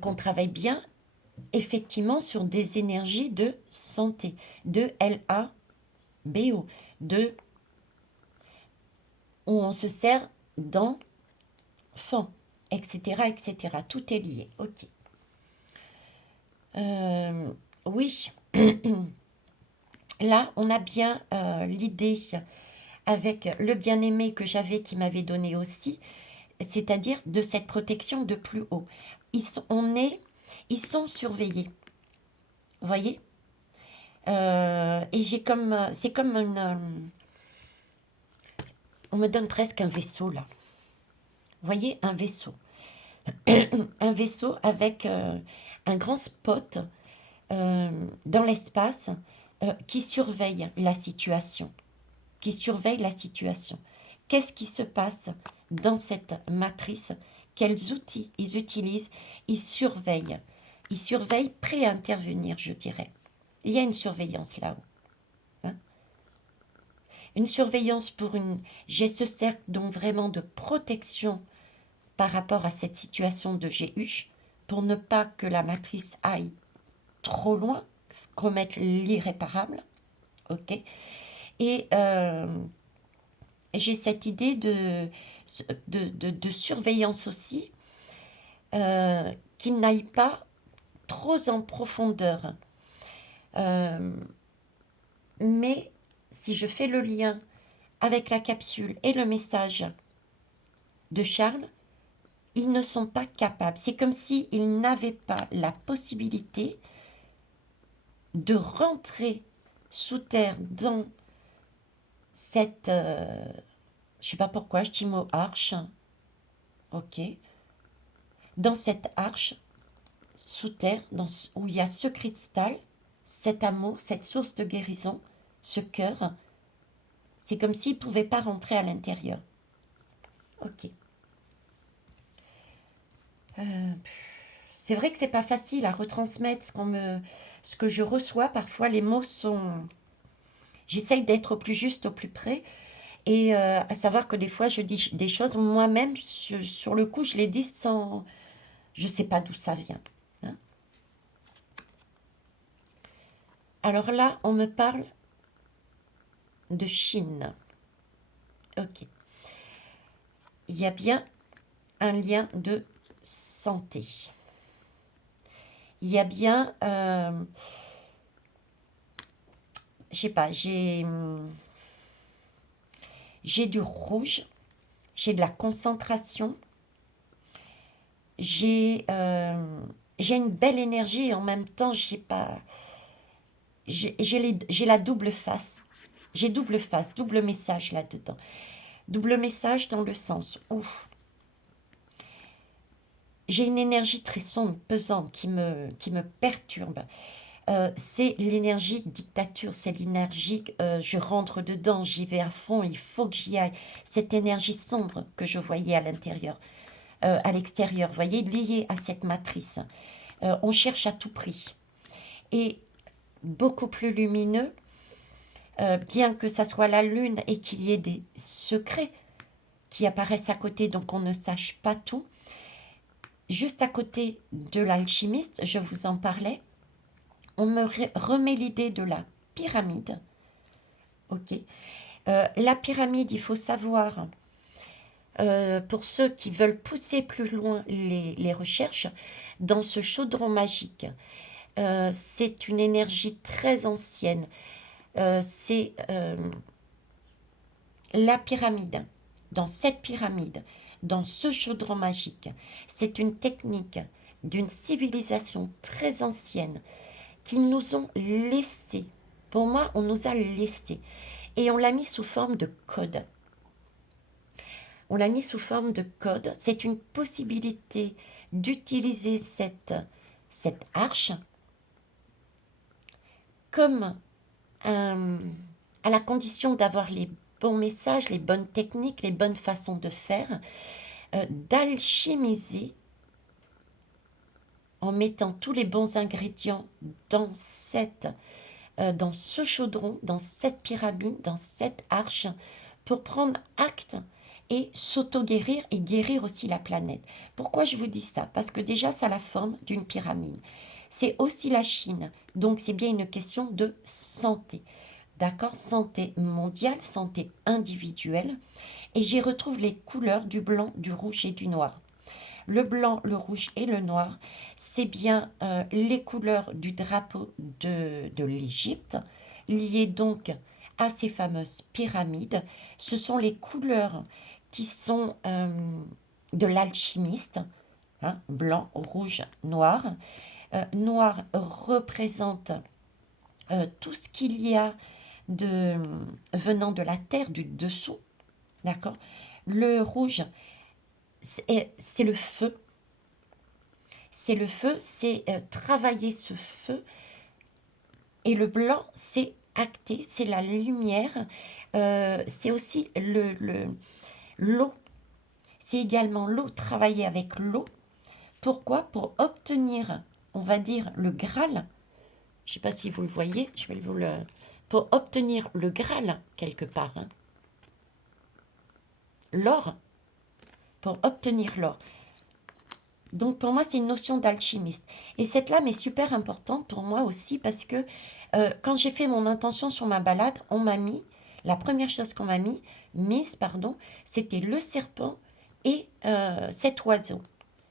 qu'on travaille bien effectivement sur des énergies de santé, de LABO, de où on se sert d'enfant, etc., etc. Tout est lié. Ok. Oui, là, on a bien l'idée avec le bien-aimé que j'avais, qui m'avait donné aussi, c'est-à-dire de cette protection de plus haut. Ils sont surveillés. Vous voyez? Et c'est comme on me donne presque un vaisseau là. Vous voyez, un vaisseau. Un vaisseau avec un grand spot dans l'espace qui surveille la situation. Qui surveille la situation. Qu'est-ce qui se passe dans cette matrice? Quels outils ils utilisent? Ils surveillent. Ils surveillent, prêts à intervenir, je dirais. Il y a une surveillance là-haut. Hein. Une surveillance pour une... J'ai ce cercle donc vraiment de protection par rapport à cette situation de GU, pour ne pas que la matrice aille trop loin, commettre l'irréparable. Ok. Et j'ai cette idée de surveillance aussi, qu'il n'aille pas trop en profondeur. Mais si je fais le lien avec la capsule et le message de Charles, ils ne sont pas capables. C'est comme s'ils n'avaient pas la possibilité de rentrer sous terre dans cette... je sais pas pourquoi, je dis mot arche. Ok. Dans cette arche, sous terre, où il y a ce cristal, cet amour, cette source de guérison, ce cœur, c'est comme s'ils ne pouvaient pas rentrer à l'intérieur. Ok. C'est vrai que c'est pas facile à retransmettre ce que je reçois. Parfois, les mots sont... J'essaye d'être au plus juste, au plus près. Et à savoir que des fois, je dis des choses moi-même, sur le coup, je les dis sans... Je sais pas d'où ça vient. Hein. Alors là, on me parle de Chine. Ok. Il y a bien un lien de santé. Il y a bien... je sais pas, j'ai du rouge, j'ai de la concentration, j'ai une belle énergie et en même temps, j'ai la double face. J'ai double face, double message là-dedans. Double message dans le sens où j'ai une énergie très sombre, pesante, qui me perturbe. C'est l'énergie dictature, c'est l'énergie, je rentre dedans, j'y vais à fond, il faut que j'y aille. Cette énergie sombre que je voyais à l'intérieur, à l'extérieur, vous voyez, liée à cette matrice. On cherche à tout prix. Et beaucoup plus lumineux, bien que ça soit la lune et qu'il y ait des secrets qui apparaissent à côté, donc on ne sache pas tout. Juste à côté de l'alchimiste, je vous en parlais, on me remet l'idée de la pyramide. Ok. La pyramide, il faut savoir, pour ceux qui veulent pousser plus loin les recherches, dans ce chaudron magique, c'est une énergie très ancienne. C'est la pyramide. Dans cette pyramide, dans ce chaudron magique, c'est une technique d'une civilisation très ancienne qui nous ont laissé. Pour moi, on nous a laissé. Et on l'a mis sous forme de code. On l'a mis sous forme de code. C'est une possibilité d'utiliser cette arche comme à la condition d'avoir les bons messages, les bonnes techniques, les bonnes façons de faire, d'alchimiser en mettant tous les bons ingrédients dans dans ce chaudron, dans cette pyramide, dans cette arche, pour prendre acte et s'auto-guérir et guérir aussi la planète. Pourquoi je vous dis ça? Parce que déjà, ça a la forme d'une pyramide. C'est aussi la Chine, donc c'est bien une question de santé. D'accord? Santé mondiale, santé individuelle. Et j'y retrouve les couleurs du blanc, du rouge et du noir. Le blanc, le rouge et le noir, c'est bien les couleurs du drapeau de l'Égypte, liées donc à ces fameuses pyramides. Ce sont les couleurs qui sont de l'alchimiste, hein, blanc, rouge, noir. Noir représente tout ce qu'il y a venant de la terre, du dessous, d'accord? Le rouge, c'est le feu. C'est le feu, c'est travailler ce feu. Et le blanc, c'est acter, c'est la lumière. C'est aussi l'eau. C'est également l'eau, travailler avec l'eau. Pourquoi? Pour obtenir, on va dire, le Graal. Je ne sais pas si vous le voyez, je vais vous le... Pour obtenir le Graal, quelque part. Hein. L'or. Pour obtenir l'or. Donc pour moi, c'est une notion d'alchimiste. Et cette lame est super importante pour moi aussi parce que quand j'ai fait mon intention sur ma balade, on m'a mis, la première chose qu'on m'a mise, pardon, c'était le serpent et cet oiseau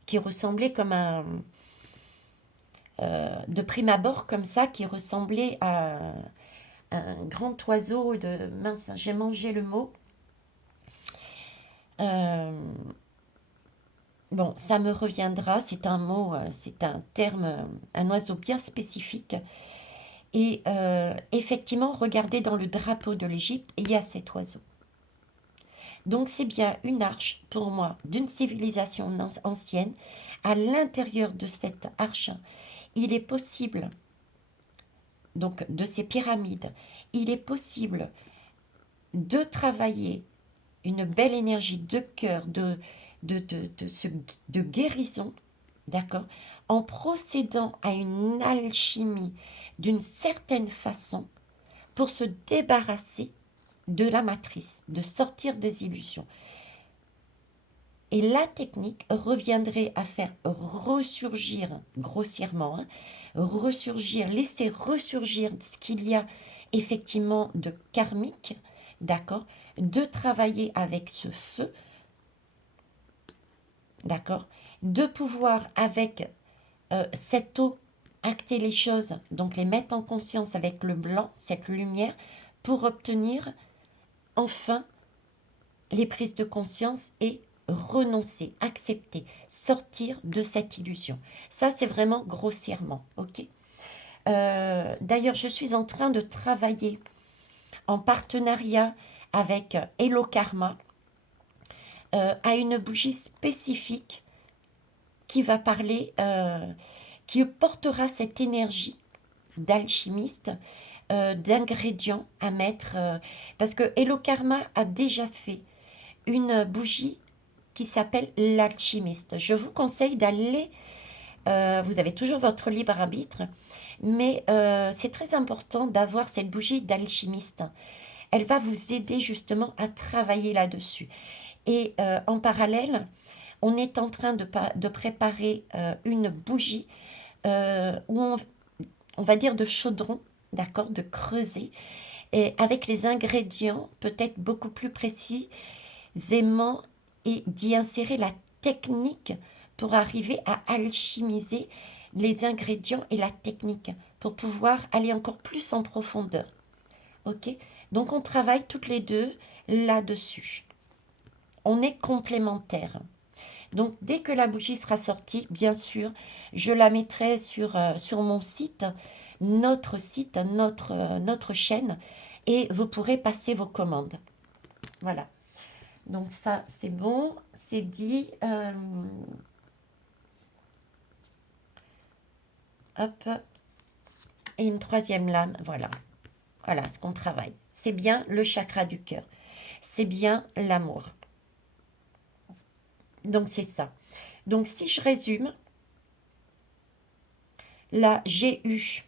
qui ressemblait comme de prime abord comme ça, qui ressemblait à un grand oiseau de, mince, j'ai mangé le mot. Bon, ça me reviendra, c'est un mot, c'est un terme, un oiseau bien spécifique. Et effectivement, regardez dans le drapeau de l'Égypte, il y a cet oiseau. Donc c'est bien une arche, pour moi, d'une civilisation ancienne. À l'intérieur de cette arche, il est possible, donc de ces pyramides, il est possible de travailler une belle énergie de cœur, de guérison, d'accord, en procédant à une alchimie d'une certaine façon pour se débarrasser de la matrice, de sortir des illusions. Et la technique reviendrait à faire ressurgir, grossièrement, hein, laisser ressurgir ce qu'il y a effectivement de karmique, d'accord, de travailler avec ce feu, d'accord, de pouvoir avec cette eau acter les choses, donc les mettre en conscience avec le blanc, cette lumière, pour obtenir enfin les prises de conscience et renoncer, accepter, sortir de cette illusion. Ça, c'est vraiment grossièrement, ok? D'ailleurs, je suis en train de travailler en partenariat avec Hello Karma à une bougie spécifique qui va parler, qui portera cette énergie d'alchimiste, d'ingrédients à mettre, parce que Hello Karma a déjà fait une bougie qui s'appelle l'alchimiste. Je vous conseille d'aller, vous avez toujours votre libre arbitre, mais c'est très important d'avoir cette bougie d'alchimiste. Elle va vous aider justement à travailler là-dessus. Et en parallèle, on est en train de préparer une bougie où on va dire de chaudron, d'accord, de creuser, et avec les ingrédients peut-être beaucoup plus précisément et d'y insérer la technique pour arriver à alchimiser les ingrédients et la technique pour pouvoir aller encore plus en profondeur. Ok? Donc on travaille toutes les deux là-dessus. On est complémentaires. Donc, dès que la bougie sera sortie, bien sûr, je la mettrai sur mon site, notre chaîne, et vous pourrez passer vos commandes. Voilà. Donc ça, c'est bon, c'est dit. Hop. Et une troisième lame, voilà. Voilà ce qu'on travaille. C'est bien le chakra du cœur. C'est bien l'amour. Donc c'est ça. Donc si je résume, la GU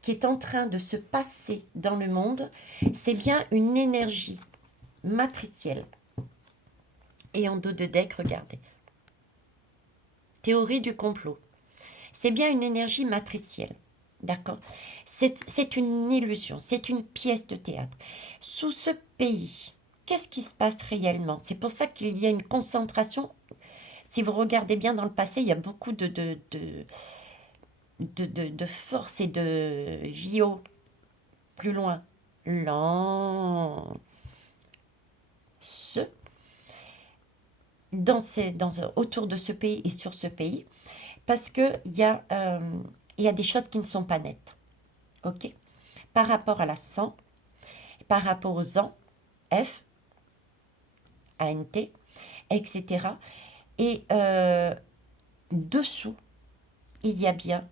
qui est en train de se passer dans le monde, c'est bien une énergie matricielle. Et en dos de deck, regardez. Théorie du complot. C'est bien une énergie matricielle. D'accord? C'est une illusion, c'est une pièce de théâtre. Sous ce pays, qu'est-ce qui se passe réellement? C'est pour ça qu'il y a une concentration. Si vous regardez bien dans le passé, il y a beaucoup de force et de vio plus loin. Lent. Ce. Autour de ce pays et sur ce pays. Parce qu'il y a des choses qui ne sont pas nettes. OK? Par rapport à la 100, par rapport aux ans, F, ANT, etc. Et dessous, il y a bien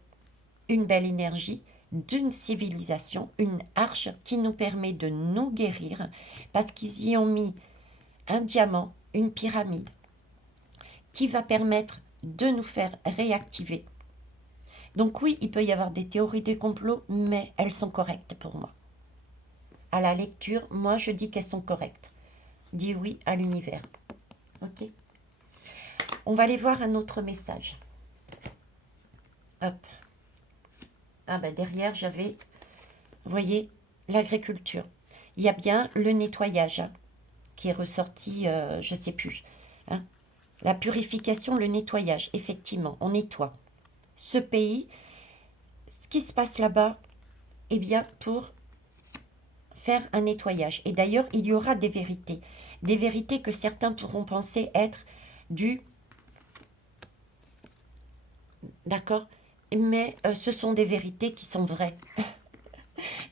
une belle énergie d'une civilisation, une arche qui nous permet de nous guérir parce qu'ils y ont mis un diamant, une pyramide qui va permettre de nous faire réactiver. Donc oui, il peut y avoir des théories des complots, mais elles sont correctes pour moi. À la lecture, moi je dis qu'elles sont correctes. Dis oui à l'univers. Ok. On va aller voir un autre message. Hop. Ah ben derrière j'avais, vous voyez, l'agriculture. Il y a bien le nettoyage hein, qui est ressorti, je ne sais plus. Hein. La purification, le nettoyage, effectivement, on nettoie. Ce pays, ce qui se passe là-bas, eh bien, pour faire un nettoyage. Et d'ailleurs, il y aura des vérités que certains pourront penser être dues, d'accord? Mais ce sont des vérités qui sont vraies.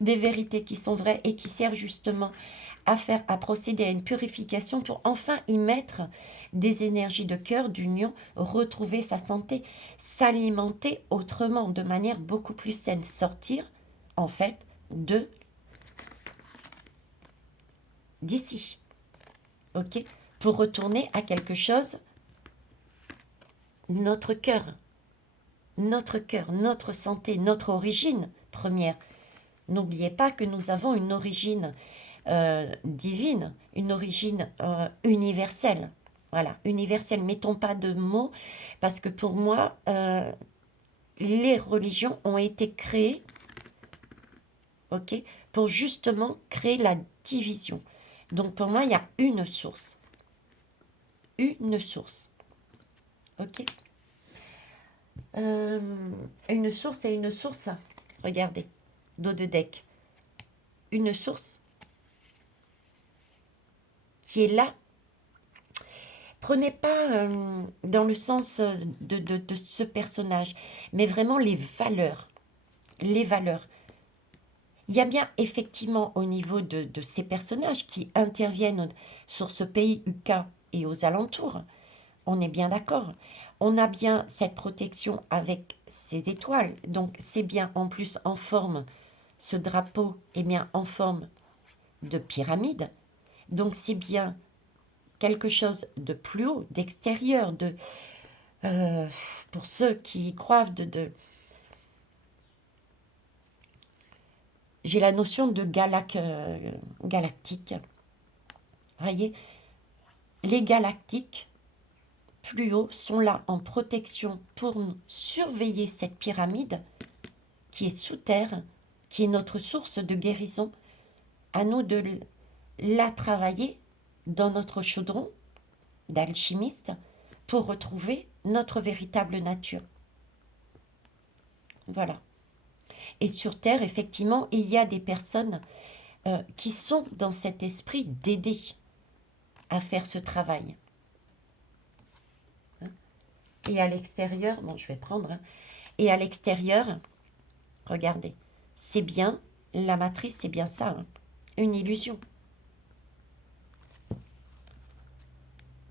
Des vérités qui sont vraies et qui servent justement à procéder à une purification pour enfin y mettre des énergies de cœur, d'union, retrouver sa santé, s'alimenter autrement, de manière beaucoup plus saine, sortir en fait d'ici, ok, pour retourner à quelque chose, notre cœur, notre santé, notre origine première. N'oubliez pas que nous avons une origine divine, une origine universelle. Voilà, universelle. Mettons pas de mots, parce que pour moi, les religions ont été créées, ok, pour justement créer la division. Donc pour moi, il y a une source. Une source. Ok. Une source et une source. Regardez, dos de deck. Une source qui est là. Prenez pas dans le sens de ce personnage, mais vraiment les valeurs. Les valeurs. Il y a bien effectivement au niveau de ces personnages qui interviennent sur ce pays UK et aux alentours. On est bien d'accord. On a bien cette protection avec ces étoiles. Donc c'est bien en plus en forme, ce drapeau est bien en forme de pyramide. Donc c'est bien quelque chose de plus haut, d'extérieur, pour ceux qui y croient, j'ai la notion de galactique. Vous voyez, les galactiques plus hauts sont là en protection pour nous surveiller cette pyramide qui est sous terre, qui est notre source de guérison. À nous de la travailler dans notre chaudron d'alchimiste pour retrouver notre véritable nature. Voilà. Et sur Terre, effectivement, il y a des personnes qui sont dans cet esprit d'aider à faire ce travail. Et à l'extérieur, bon, je vais prendre, hein. Et à l'extérieur, regardez, c'est bien, la matrice, c'est bien ça, hein, une illusion.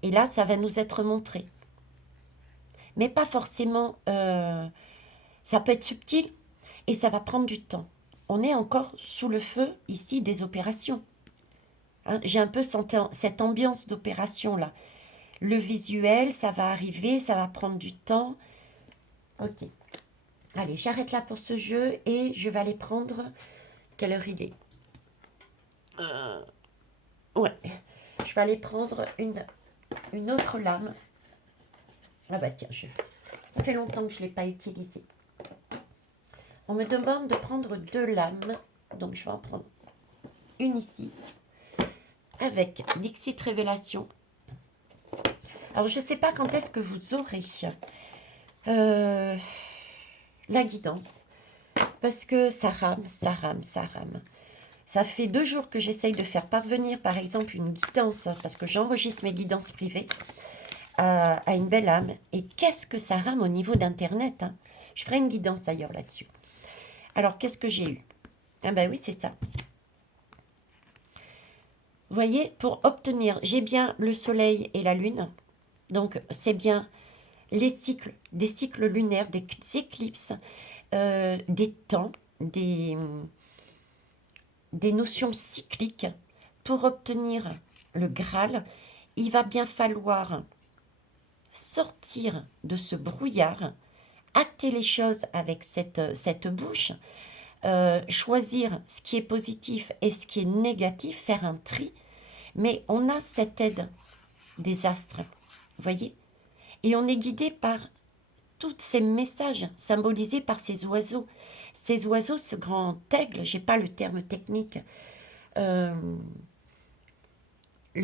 Et là, ça va nous être montré. Mais pas forcément, ça peut être subtil et ça va prendre du temps. On est encore sous le feu, ici, des opérations. Hein, j'ai un peu cette ambiance d'opération, là. Le visuel, ça va arriver, ça va prendre du temps. Ok. Allez, j'arrête là pour ce jeu et je vais aller prendre... Quelle heure il est? Ouais. Je vais aller prendre une autre lame. Ah bah tiens, ça fait longtemps que je ne l'ai pas utilisée. On me demande de prendre 2 lames. Donc je vais en prendre une ici. Avec Dixit Révélation. Alors je ne sais pas quand est-ce que vous aurez la guidance. Parce que ça rame, ça rame, ça rame. Ça fait 2 jours que j'essaye de faire parvenir, par exemple, une guidance, parce que j'enregistre mes guidances privées, à une belle âme. Et qu'est-ce que ça rame au niveau d'Internet, hein. Je ferai une guidance d'ailleurs là-dessus. Alors, qu'est-ce que j'ai eu? Ah ben oui, c'est ça. Vous voyez, pour obtenir, j'ai bien le soleil et la lune. Donc, c'est bien les cycles, des cycles lunaires, des éclipses, des temps, des notions cycliques. Pour obtenir le Graal, il va bien falloir sortir de ce brouillard, acter les choses avec cette bouche, choisir ce qui est positif et ce qui est négatif, faire un tri, mais on a cette aide des astres, vous voyez, et on est guidé par tous ces messages symbolisés par ces oiseaux. Ces oiseaux, ce grand aigle, j'ai pas le terme technique, le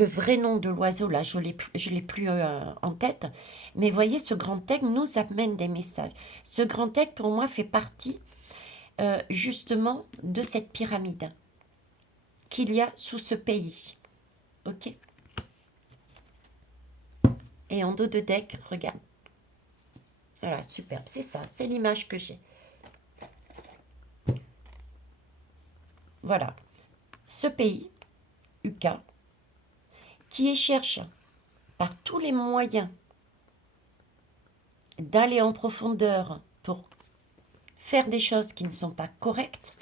vrai nom de l'oiseau, là, je l'ai plus en tête, mais voyez, ce grand aigle nous amène des messages. Ce grand aigle, pour moi, fait partie justement de cette pyramide qu'il y a sous ce pays. Ok. Et en dos de deck, regarde. Voilà, superbe. C'est ça, c'est l'image que j'ai. Voilà. Ce pays, UK, qui cherche par tous les moyens d'aller en profondeur pour faire des choses qui ne sont pas correctes,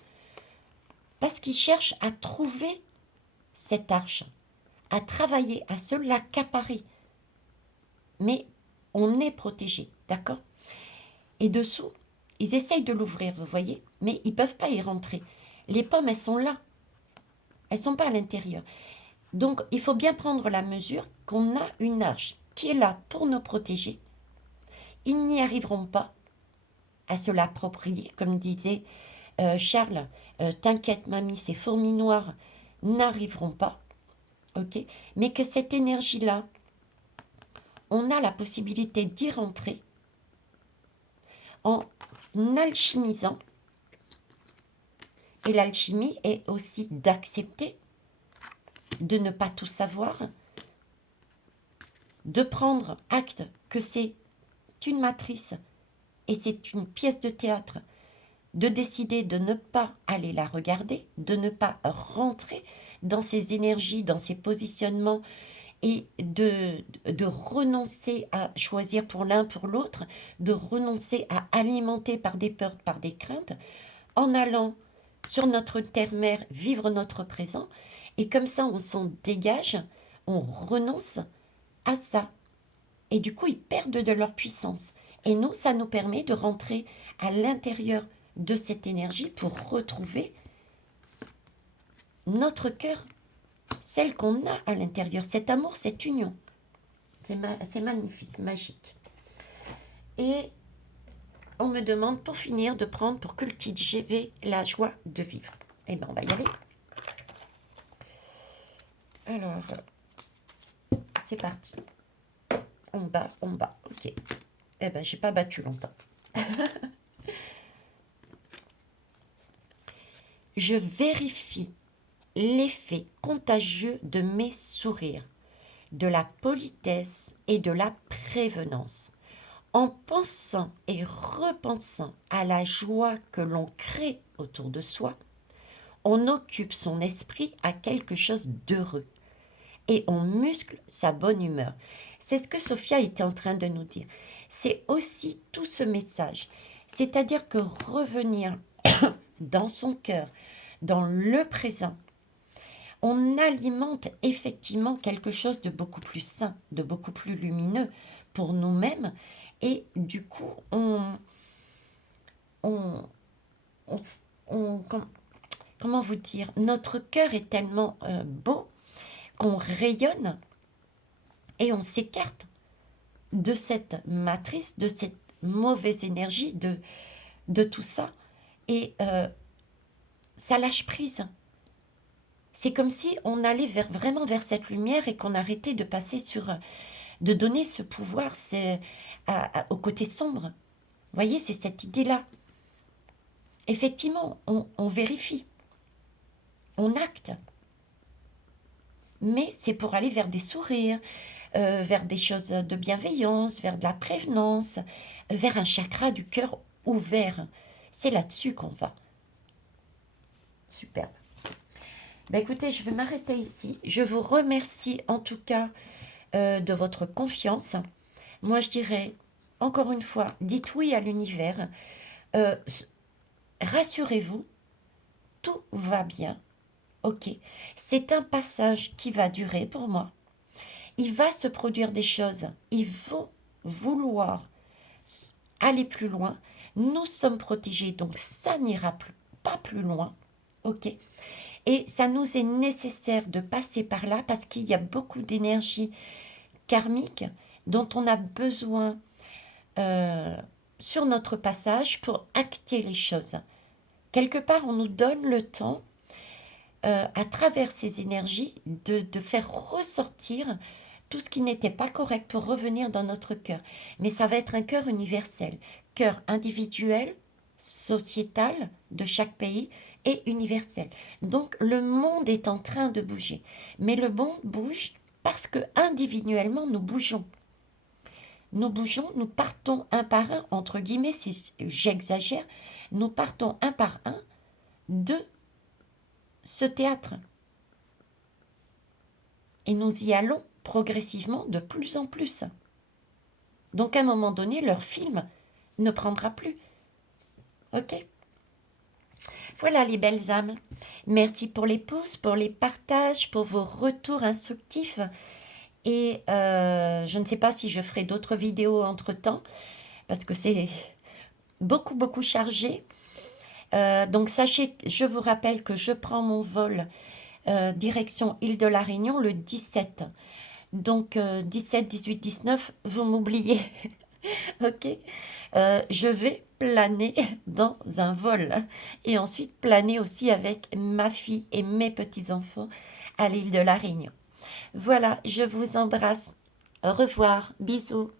parce qu'il cherche à trouver cette arche, à travailler, à se l'accaparer. Mais on est protégé, d'accord? Et dessous, ils essayent de l'ouvrir, vous voyez, mais ils ne peuvent pas y rentrer. Les pommes, elles sont là. Elles ne sont pas à l'intérieur. Donc, il faut bien prendre la mesure qu'on a une arche qui est là pour nous protéger. Ils n'y arriveront pas à se l'approprier, comme disait Charles, t'inquiète mamie, ces fourmis noires n'arriveront pas, ok? Mais que cette énergie-là, on a la possibilité d'y rentrer en alchimisant. Et l'alchimie est aussi d'accepter de ne pas tout savoir, de prendre acte que c'est une matrice et c'est une pièce de théâtre, de décider de ne pas aller la regarder, de ne pas rentrer dans ces énergies, dans ces positionnements et de renoncer à choisir pour l'un, pour l'autre, de renoncer à alimenter par des peurs, par des craintes, en allant sur notre terre-mère vivre notre présent. Et comme ça, on s'en dégage, on renonce à ça. Et du coup, ils perdent de leur puissance. Et nous, ça nous permet de rentrer à l'intérieur de cette énergie pour retrouver notre cœur, celle qu'on a à l'intérieur, cet amour, cette union. C'est magnifique, magique. Et on me demande pour finir de prendre pour cultiver la joie de vivre. Eh bien, on va y aller. Alors, c'est parti. On bat, ok. Eh ben, j'ai pas battu longtemps. Je vérifie l'effet contagieux de mes sourires, de la politesse et de la prévenance. En pensant et repensant à la joie que l'on crée autour de soi, on occupe son esprit à quelque chose d'heureux et on muscle sa bonne humeur. C'est ce que Sophia était en train de nous dire. C'est aussi tout ce message. C'est-à-dire que revenir dans son cœur, dans le présent, on alimente effectivement quelque chose de beaucoup plus sain, de beaucoup plus lumineux pour nous-mêmes. Et du coup, on, on, comment vous dire, notre cœur est tellement beau qu'on rayonne et on s'écarte de cette matrice, de cette mauvaise énergie, de tout ça. Et ça lâche prise. C'est comme si on allait vraiment vers cette lumière et qu'on arrêtait de passer de donner ce pouvoir au côté sombre. Vous voyez, c'est cette idée-là. Effectivement, on vérifie, on acte, mais c'est pour aller vers des sourires, vers des choses de bienveillance, vers de la prévenance, vers un chakra du cœur ouvert. C'est là-dessus qu'on va. Superbe. Ben écoutez, je vais m'arrêter ici. Je vous remercie en tout cas de votre confiance. Moi, je dirais, encore une fois, dites oui à l'univers. Euh, Rassurez-vous, tout va bien. Ok, c'est un passage qui va durer pour moi. Il va se produire des choses. Ils vont vouloir aller plus loin. Nous sommes protégés, donc ça n'ira pas plus loin. Ok. Et ça nous est nécessaire de passer par là parce qu'il y a beaucoup d'énergie karmique dont on a besoin sur notre passage pour acter les choses. Quelque part, on nous donne le temps, à travers ces énergies, de faire ressortir tout ce qui n'était pas correct pour revenir dans notre cœur. Mais ça va être un cœur universel, cœur individuel, sociétal de chaque pays et universel. Donc le monde est en train de bouger. Mais le monde bouge parce que individuellement nous bougeons. Nous bougeons, nous partons un par un, entre guillemets, si j'exagère, nous partons un par un de ce théâtre. Et nous y allons progressivement de plus en plus. Donc à un moment donné, leur film ne prendra plus. Ok? Voilà les belles âmes. Merci pour les pouces, pour les partages, pour vos retours instructifs. Et je ne sais pas si je ferai d'autres vidéos entre-temps, parce que c'est beaucoup, beaucoup chargé. Donc sachez, je vous rappelle que je prends mon vol direction Île de la Réunion le 17. Donc 17, 18, 19, vous m'oubliez. Ok. Je vais planer dans un vol et ensuite planer aussi avec ma fille et mes petits-enfants à l'île de la Réunion. Voilà, je vous embrasse. Au revoir, bisous.